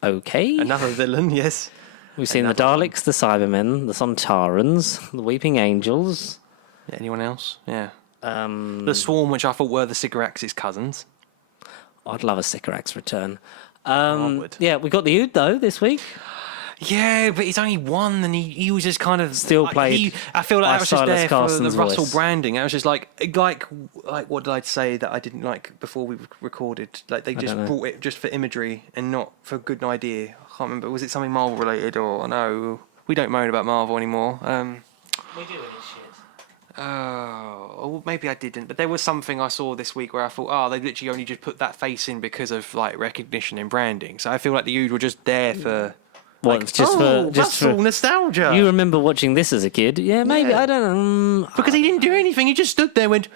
okay, another villain. Yes, we've seen the Daleks, the Cybermen, the Sontarans, the Weeping Angels. Yeah, anyone else? Yeah. The Swarm, which I thought were the Sycorax's cousins. I'd love a Sycorax return. I would. Yeah, we got the Ood though this week. Yeah, but he's only one, and he was just kind of still played. I feel like that was just there Carson's for the Russell voice. branding. I was just like what did I say that I didn't like before we recorded? Like they just brought it just for imagery and not for good idea. I can't remember. Was it something Marvel related or no? We don't moan about Marvel anymore. We do it shit. Oh, maybe I didn't, but there was something I saw this week where I thought, they literally only just put that face in because of like recognition and branding. So I feel like the Ood were just there for. What, like, just for nostalgia. You remember watching this as a kid? Yeah, maybe. Yeah. I don't know. Because he didn't do anything. He just stood there and went,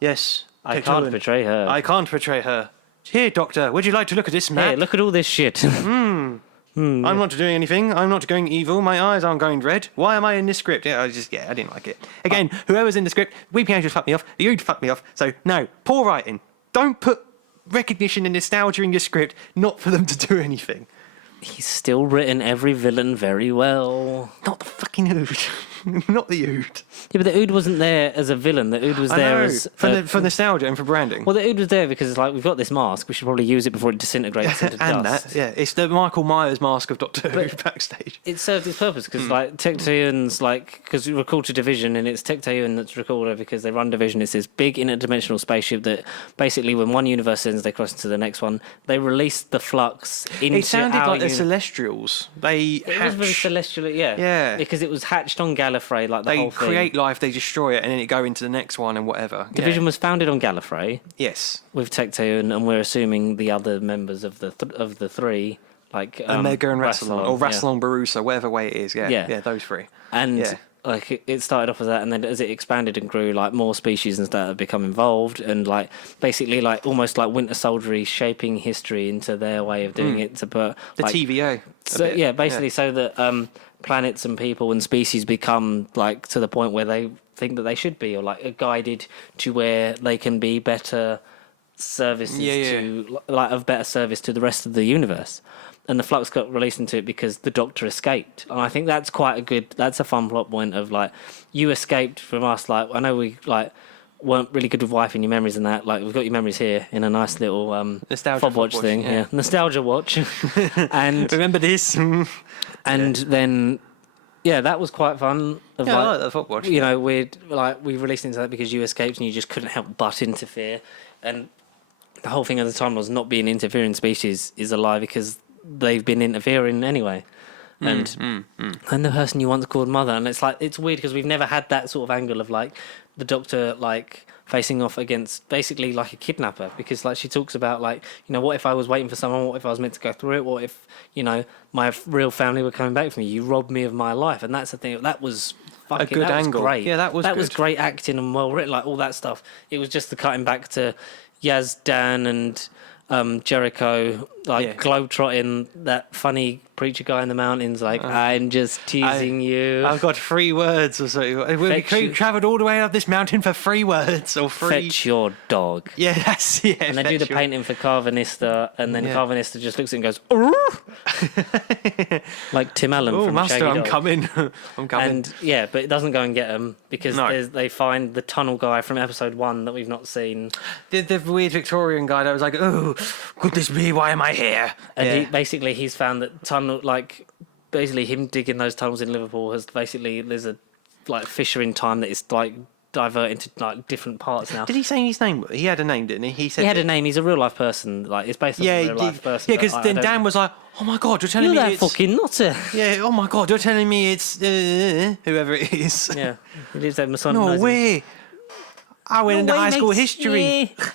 yes, I can't betray her. I can't betray her. Here, Doctor, would you like to look at this map? Hey, look at all this shit. I'm not doing anything. I'm not going evil. My eyes aren't going red. Why am I in this script? I didn't like it. Again, whoever's in the script, Weeping Angels fucked me off. The Ood fucked me off. So, no, poor writing. Don't put recognition and nostalgia in your script, not for them to do anything. He's still written every villain very well. Not the fucking Ood. Not the Ood. Yeah, but the Ood wasn't there as a villain. The Ood was there as for nostalgia and for branding. Well, the Ood was there because it's like we've got this mask. We should probably use it before it disintegrates into and dust. It's the Michael Myers mask of Doctor Who backstage. It served its purpose because like Tecteun's because we were called to Division, and it's Tecteun that's recalled her because they run Division. It's this big interdimensional spaceship that basically when one universe ends, they cross into the next one. They released the flux into. It sounded like the Celestials. It was very celestial, yeah, because it was hatched on Gallifrey, like the whole thing. They create life, they destroy it, and then it go into the next one and whatever. Division was founded on Gallifrey. Yes, with Tecteun, and we're assuming the other members of the three, like Omega and Rassilon, or Rassilon Barusa, whatever way it is. Yeah, those three. And like it started off as that, and then as it expanded and grew, like more species and stuff have become involved, and like basically like almost like Winter Soldiery shaping history into their way of doing it to put the TVA. So so that planets and people and species become like to the point where they think that they should be, or like are guided to where they can be better services to like of better service to the rest of the universe. And the Flux got released into it because the Doctor escaped, and I think that's that's a fun plot point of like you escaped from us. Like I know we like weren't really good with wiping your memories and that. Like we've got your memories here in a nice little fob watch thing, nostalgia watch. And remember this, and then that was quite fun. I like that fob watch. You know, we released into that because you escaped and you just couldn't help but interfere, and the whole thing at the time was not being interfering species is a lie because they've been interfering anyway. and the person you once called mother. And it's like, it's weird because we've never had that sort of angle of like the Doctor like facing off against basically like a kidnapper, because like she talks about like, you know, what if I was waiting for someone, what if I was meant to go through it, what if, you know, my real family were coming back for me, you robbed me of my life. And that's the thing, that was fucking, a good angle. was great. Yeah, that was was great acting and well written, like all that stuff. It was just the cutting back to Yaz, Dan and Jericho like globetrotting, that funny preacher guy in the mountains like, I'm just teasing you. I've got 3 words or so. We travelled all the way up this mountain for 3 words or 3. Fetch your dog. Yeah, that's And they do the painting for Carvanista, and then Carvanista just looks at it and goes, like Tim Allen from Master, Shaggy I'm Dog. coming. I'm coming. And yeah, but it doesn't go and get them because they find the tunnel guy from episode 1 that we've not seen. The weird Victorian guy that was like, oh, could this be? Why am I here? And he's found that tunnel, like basically him digging those tunnels in Liverpool has basically, there's a like fissure in time that is like diverting to like different parts now. Did he say his name? He had a name, didn't he? He said he had a name. He's a real life person. Like it's based on a real life person. Yeah, because then Dan was like, "Oh my god, you're telling me that it's fucking nutter." Yeah. Oh my god, you're telling me it's whoever it is. Yeah, he lives there. No way. I went into high school history. Yeah.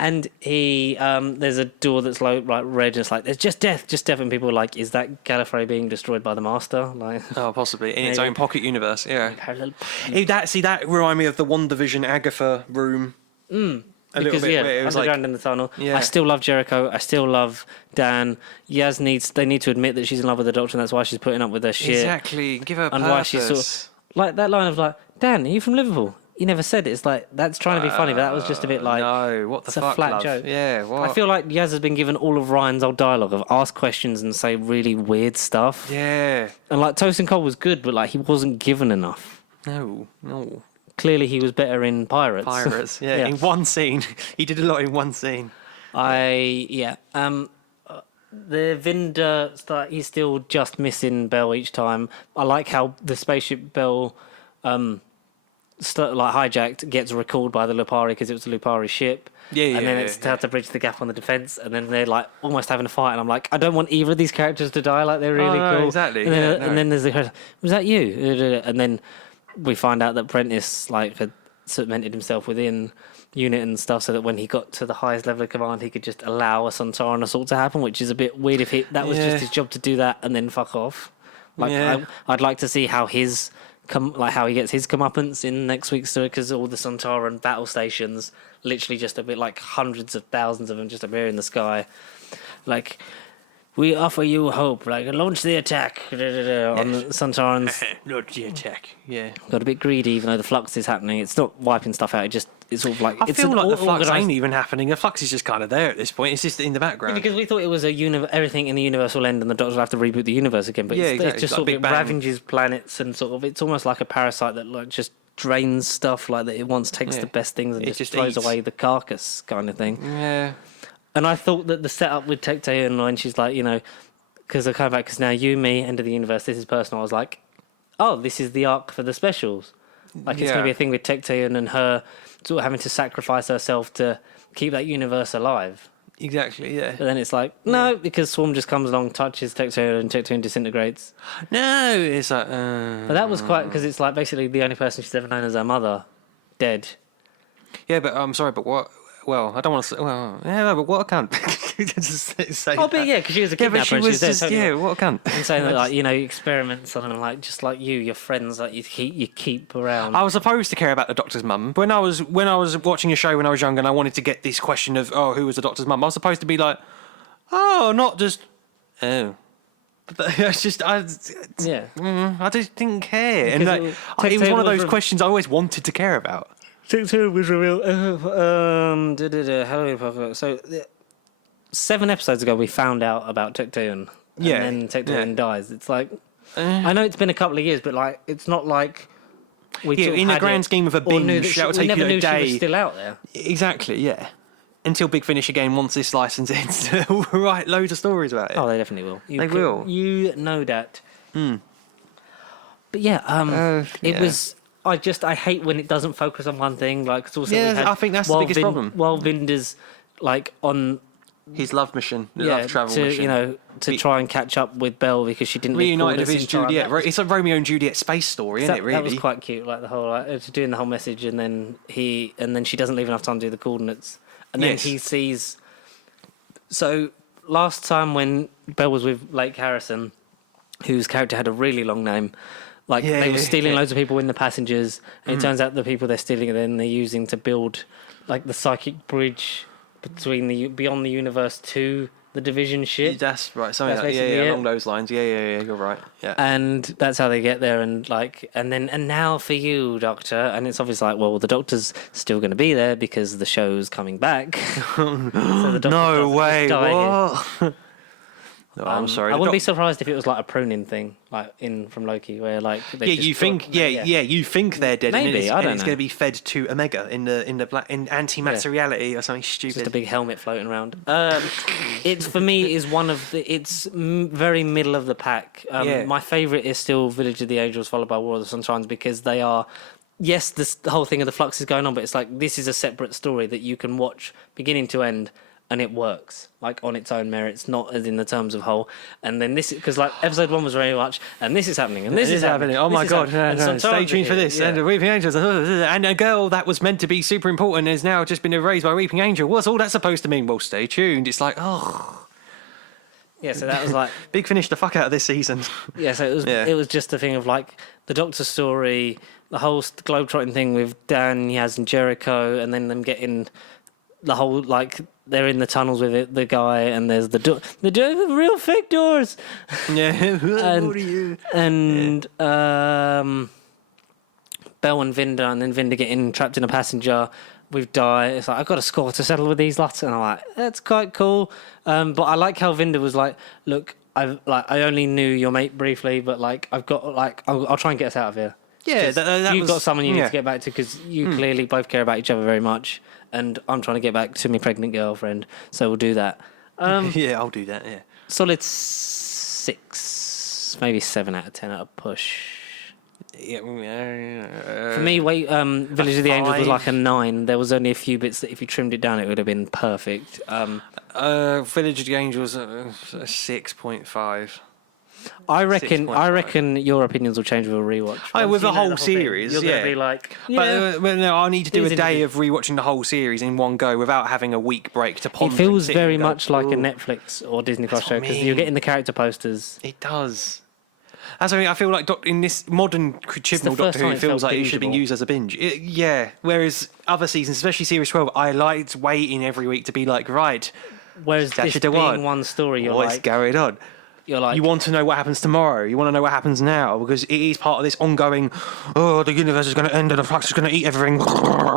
And he, there's a door that's like red, and it's like, there's just death, and people are like, is that Gallifrey being destroyed by the Master? Like, oh, possibly in its own pocket universe. Yeah. Parallel. That reminded me of the WandaVision Agatha room. A because little bit where it was underground like, in the tunnel. Yeah. I still love Jericho. I still love Dan. They need to admit that she's in love with the Doctor, and that's why she's putting up with their shit. Exactly. Give her and purpose. why she's sort of like that line of like, Dan, are you from Liverpool? You never said it. It's like, that's trying to be funny, but that was just a bit like, no, what the it's fuck, a flat love? joke. Yeah, what? I feel like Yaz has been given all of Ryan's old dialogue of ask questions and say really weird stuff. Yeah. And like Toast and Cole was good, but like he wasn't given enough. No. Clearly he was better in Pirates. Yeah. In one scene. He did a lot in one scene. The Vinder, he's still just missing Bell each time. I like how the spaceship Bell hijacked gets recalled by the Lupari because it was a Lupari ship. And then it's how to bridge the gap on the defense, and then they're like almost having a fight, and I'm like, I don't want either of these characters to die. Like they're really cool. Exactly. And then there's the character, was that you? And then we find out that Prentice like had cemented himself within unit and stuff, so that when he got to the highest level of command, he could just allow a Sontaran assault to happen, which is a bit weird if that was just his job to do that and then fuck off. Like I'd like to see how how he gets his comeuppance in next week's story, because all the Sontaran battle stations, literally just a bit like hundreds of thousands of them just appear in the sky. Like, we offer you hope, like launch the attack on the Sontarans. Launch the attack, yeah. Got a bit greedy, even though the flux is happening. It's not wiping stuff out, it's sort of like... I feel like the flux ain't even happening. The flux is just kind of there at this point. It's just in the background. Yeah, because we thought it was everything in the universe will end and the Doctor will have to reboot the universe again. But it's just sort of ravages planets and sort of... It's almost like a parasite that like just drains stuff, like that it once takes the best things and just throws away the carcass kind of thing. Yeah. And I thought that the setup with Tecteun, when she's like, you know... Because I come back, because now you, me, end of the universe, this is personal. I was like, oh, this is the arc for the specials. Like, it's going to be a thing with Tecteun and her sort of having to sacrifice herself to keep that universe alive. Exactly, yeah. But then it's like, no, because Swarm just comes along, touches Tecteun, and Tecteun disintegrates. No, it's like... But that was quite... Because it's like basically the only person she's ever known as her mother, dead. Yeah, but I'm sorry, but what... Well, I don't want to say... Well, yeah, but what a cunt. Just say but yeah, because she was a kidnapper. Yeah, but she was dead, just... totally. Yeah, what a cunt. I'm saying that, like, you know, experiments on them, like, just like your friends, like, you keep around. I was supposed to care about the Doctor's mum. When I was watching a show when I was younger and I wanted to get this question of, oh, who was the Doctor's mum? I was supposed to be like, oh, not just... Oh... But it's just, I just didn't care. And like, it was one of those questions I always wanted to care about. Tecteun was revealed. So 7 episodes ago, we found out about Tecteun. And then Tecteun dies. It's like, I know it's been a couple of years, but like, it's not like we in the grand scheme of a binge, that will take you a day. She was still out there. Exactly, yeah. Until Big Finish again, once this license ends, we'll write loads of stories about it. Oh, they definitely will. They will. You know that. But yeah, it was... I hate when it doesn't focus on one thing. Like, it's also I think that's the biggest problem. While Vinder's like on his love mission, love travel mission. You know, to try and catch up with Belle because she didn't reunited with his Juliet. It's a Romeo and Juliet space story, isn't it? Really, that was quite cute. Like the whole doing the whole message, and then she doesn't leave enough time to do the coordinates, and then he sees. So last time when Belle was with Lake Harrison, whose character had a really long name. Like, they were stealing loads of people in the passengers, and it turns out the people they're stealing, then they're using to build, like, the psychic bridge between beyond the universe to the Division ship. That's right, something like along those lines. Yeah, you're right. Yeah. And that's how they get there, and now for you, Doctor. And it's obviously like, well, the Doctor's still going to be there because the show's coming back. So the Doctor no way, what? I'm sorry. I wouldn't be surprised if it was like a pruning thing, like from Loki, where like you think they're dead. Maybe and it's going to be fed to Omega in antimateriality or something stupid. Just a big helmet floating around. It's for me is one of very middle of the pack. My favourite is still Village of the Angels, followed by War of the Sunshines, because they are. Yes, the whole thing of the Flux is going on, but it's like this is a separate story that you can watch beginning to end. And it works, like, on its own merits, not as in the terms of whole. And then this, because, like, episode 1 was very much, and this is happening, and this is happening. Oh, my God. Stay tuned for this. Yeah. And Weeping Angels. And a girl that was meant to be super important has now just been erased by Weeping Angel. What's all that supposed to mean? Well, stay tuned. It's like, oh. Yeah, so that was like... Big Finish the fuck out of this season. Yeah, so it was just a thing of, like, the Doctor story, the whole globetrotting thing with Dan, Yaz, and Jericho, and then them getting the whole, like... They're in the tunnels with the guy, and there's the real fake doors. Yeah, and, what are you? And Belle and Vinda, and then Vinda getting trapped in a passenger with Di. It's like, I've got a score to settle with these lots, and I'm like, that's quite cool. But I like how Vinda was like, look, I only knew your mate briefly, but like I've got like I'll try and get us out of here. Yeah, you've got someone you need to get back to because you clearly both care about each other very much. And I'm trying to get back to my pregnant girlfriend, so we'll do that. Yeah, I'll do that, yeah. Solid 6, maybe 7 out of 10 at a push. Yeah, for me, Village of the Angels was like a 9. There was only a few bits that if you trimmed it down, it would have been perfect. Village of the Angels, 6.5. I reckon your opinions will change with a rewatch. With the whole series, you're going to be like, But no, I need to do a day of rewatching the whole series in one go without having a week break to ponder. It feels very much like a Netflix or Disney Plus show because you're getting the character posters. It does. That's what I mean. I feel like in this modern Chibnall Doctor Who, it feels like it should be used as a binge. Whereas other seasons, especially Series 12, I liked waiting every week to be like, right. Whereas this being one story, you're what's going on? You're like, you want to know what happens tomorrow. You want to know what happens now because it is part of this ongoing, the universe is going to end and the Flux is going to eat everything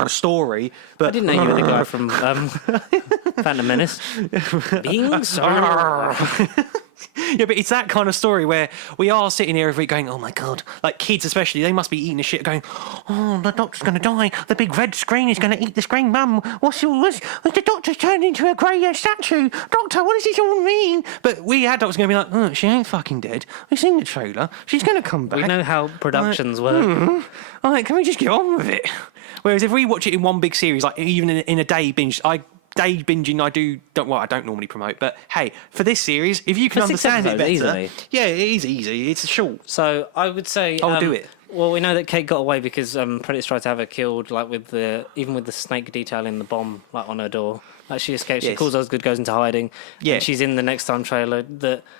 story. But I didn't know you were the guy from Phantom Menace. Being sorry. Yeah, but it's that kind of story where we are sitting here every week going, oh my God, like kids especially, they must be eating the shit going, oh, the Doctor's going to die. The big red screen is going to eat the screen. Mum, the Doctor's turned into a grey statue. Doctor, what does this all mean? But we adults are going to be like, oh, she ain't fucking dead. We've seen the trailer. She's going to come back. We know how productions work. Can we just get on with it? Whereas if we watch it in one big series, like even in a day binge, day binging I don't normally promote, but hey, for this series, if you can understand it better, easily. Yeah, it is easy. It's short. So I would say I'll do it. Well, we know that Kate got away because Predators tried to have her killed, like even with the snake detail in the bomb, like on her door. Like she escapes, she calls Osgood, goes into hiding. Yeah, and she's in the next time trailer.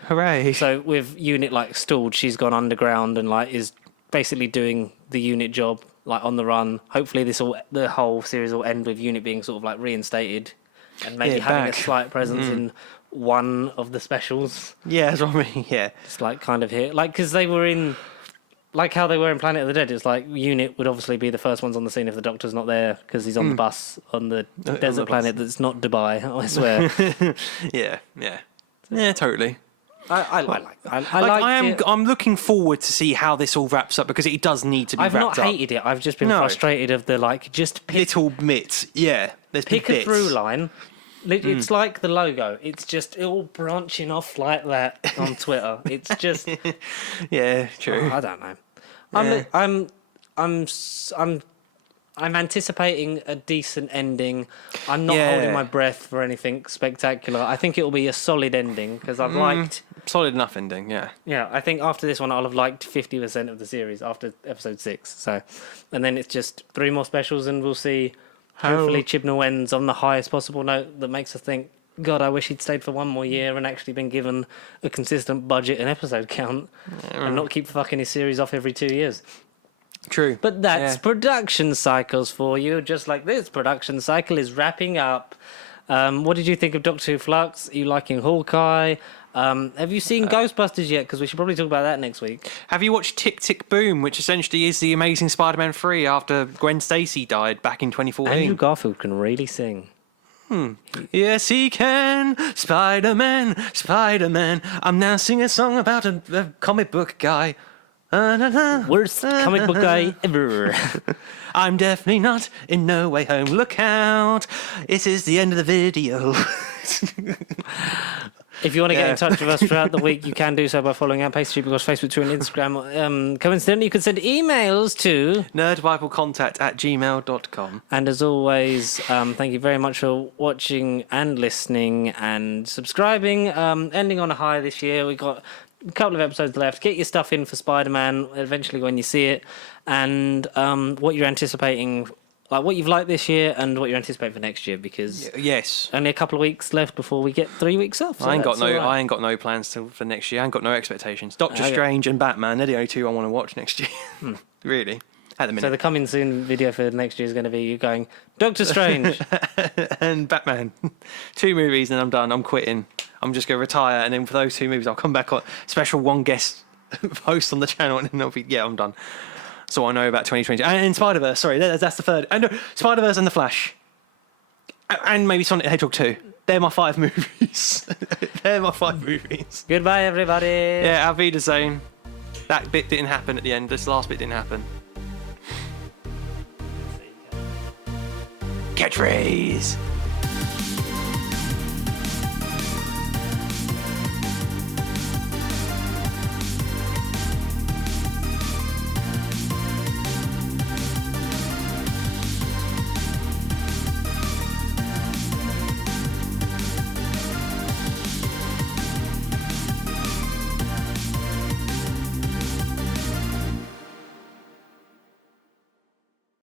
Hooray! So with Unit like stalled, she's gone underground and like is basically doing the Unit job, like on the run. Hopefully, the whole series will end with Unit being sort of like reinstated. And maybe having a slight presence in one of the specials. Yeah, that's what I mean, yeah. Just like kind of here. Like, because they were in... Like how they were in Planet of the Dead. It's like Unit would obviously be the first ones on the scene if the Doctor's not there because he's on the bus on the desert planet that's not Dubai, I swear. Yeah. Yeah, totally. I'm looking forward to see how this all wraps up because it does need to be wrapped up. I've not hated it. I've just been frustrated of the just pick, little bits. Yeah, there's pick a through line. It's like the logo. It's just all branching off like that on Twitter. It's just yeah, true. I don't know. I'm I'm anticipating a decent ending. I'm not holding my breath for anything spectacular. I think it will be a solid ending because I've liked... Solid enough ending, yeah. Yeah, I think after this one, I'll have liked 50% of the series after episode 6. So, and then it's just 3 more specials, and we'll see. Hopefully, Chibnall ends on the highest possible note that makes us think, God, I wish he'd stayed for 1 more year and actually been given a consistent budget and episode count, and not keep fucking his series off every 2 years. True. But that's production cycles for you. Just like this production cycle is wrapping up. What did you think of Doctor Who Flux? Are you liking Hawkeye? Have you seen Ghostbusters yet? Because we should probably talk about that next week. Have you watched Tick Tick Boom, which essentially is the Amazing Spider-Man 3 after Gwen Stacy died back in 2014? Andrew Garfield can really sing. Yes, he can. Spider-Man, Spider-Man. I'm now singing a song about a comic book guy. Worst comic book guy ever. I'm definitely not in No Way Home. Look out. It is the end of the video. If you want to get in touch with us throughout the week, you can do so by following our Pastry Because Facebook, Twitter, and Instagram. Coincidentally, you can send emails to nerdbiblecontact@gmail.com. And as always, thank you very much for watching and listening and subscribing. Ending on a high this year. We've got a couple of episodes left. Get your stuff in for Spider-Man eventually when you see it, and what you're anticipating, like what you've liked this year and what you're anticipating for next year, because only a couple of weeks left before we get 3 weeks off. So I ain't got no plans for next year. I ain't got no expectations. Doctor Strange and Batman, they're the only 2 I want to watch next year. Really, at the minute. So the coming soon video for next year is going to be you going Doctor Strange and Batman, 2 movies, and then I'm done. I'm quitting. I'm just going to retire, and then for those 2 movies, I'll come back on special 1 guest host on the channel, and then I'll be I'm done. So I know about 2020 and Spider-Verse. Sorry, that's the third. And Spider-Verse and the Flash, and maybe Sonic the Hedgehog 2. They're my 5 movies. They're my 5 movies. Goodbye, everybody. Yeah, Auf Wiedersehen. That bit didn't happen at the end. This last bit didn't happen. Catchphrase.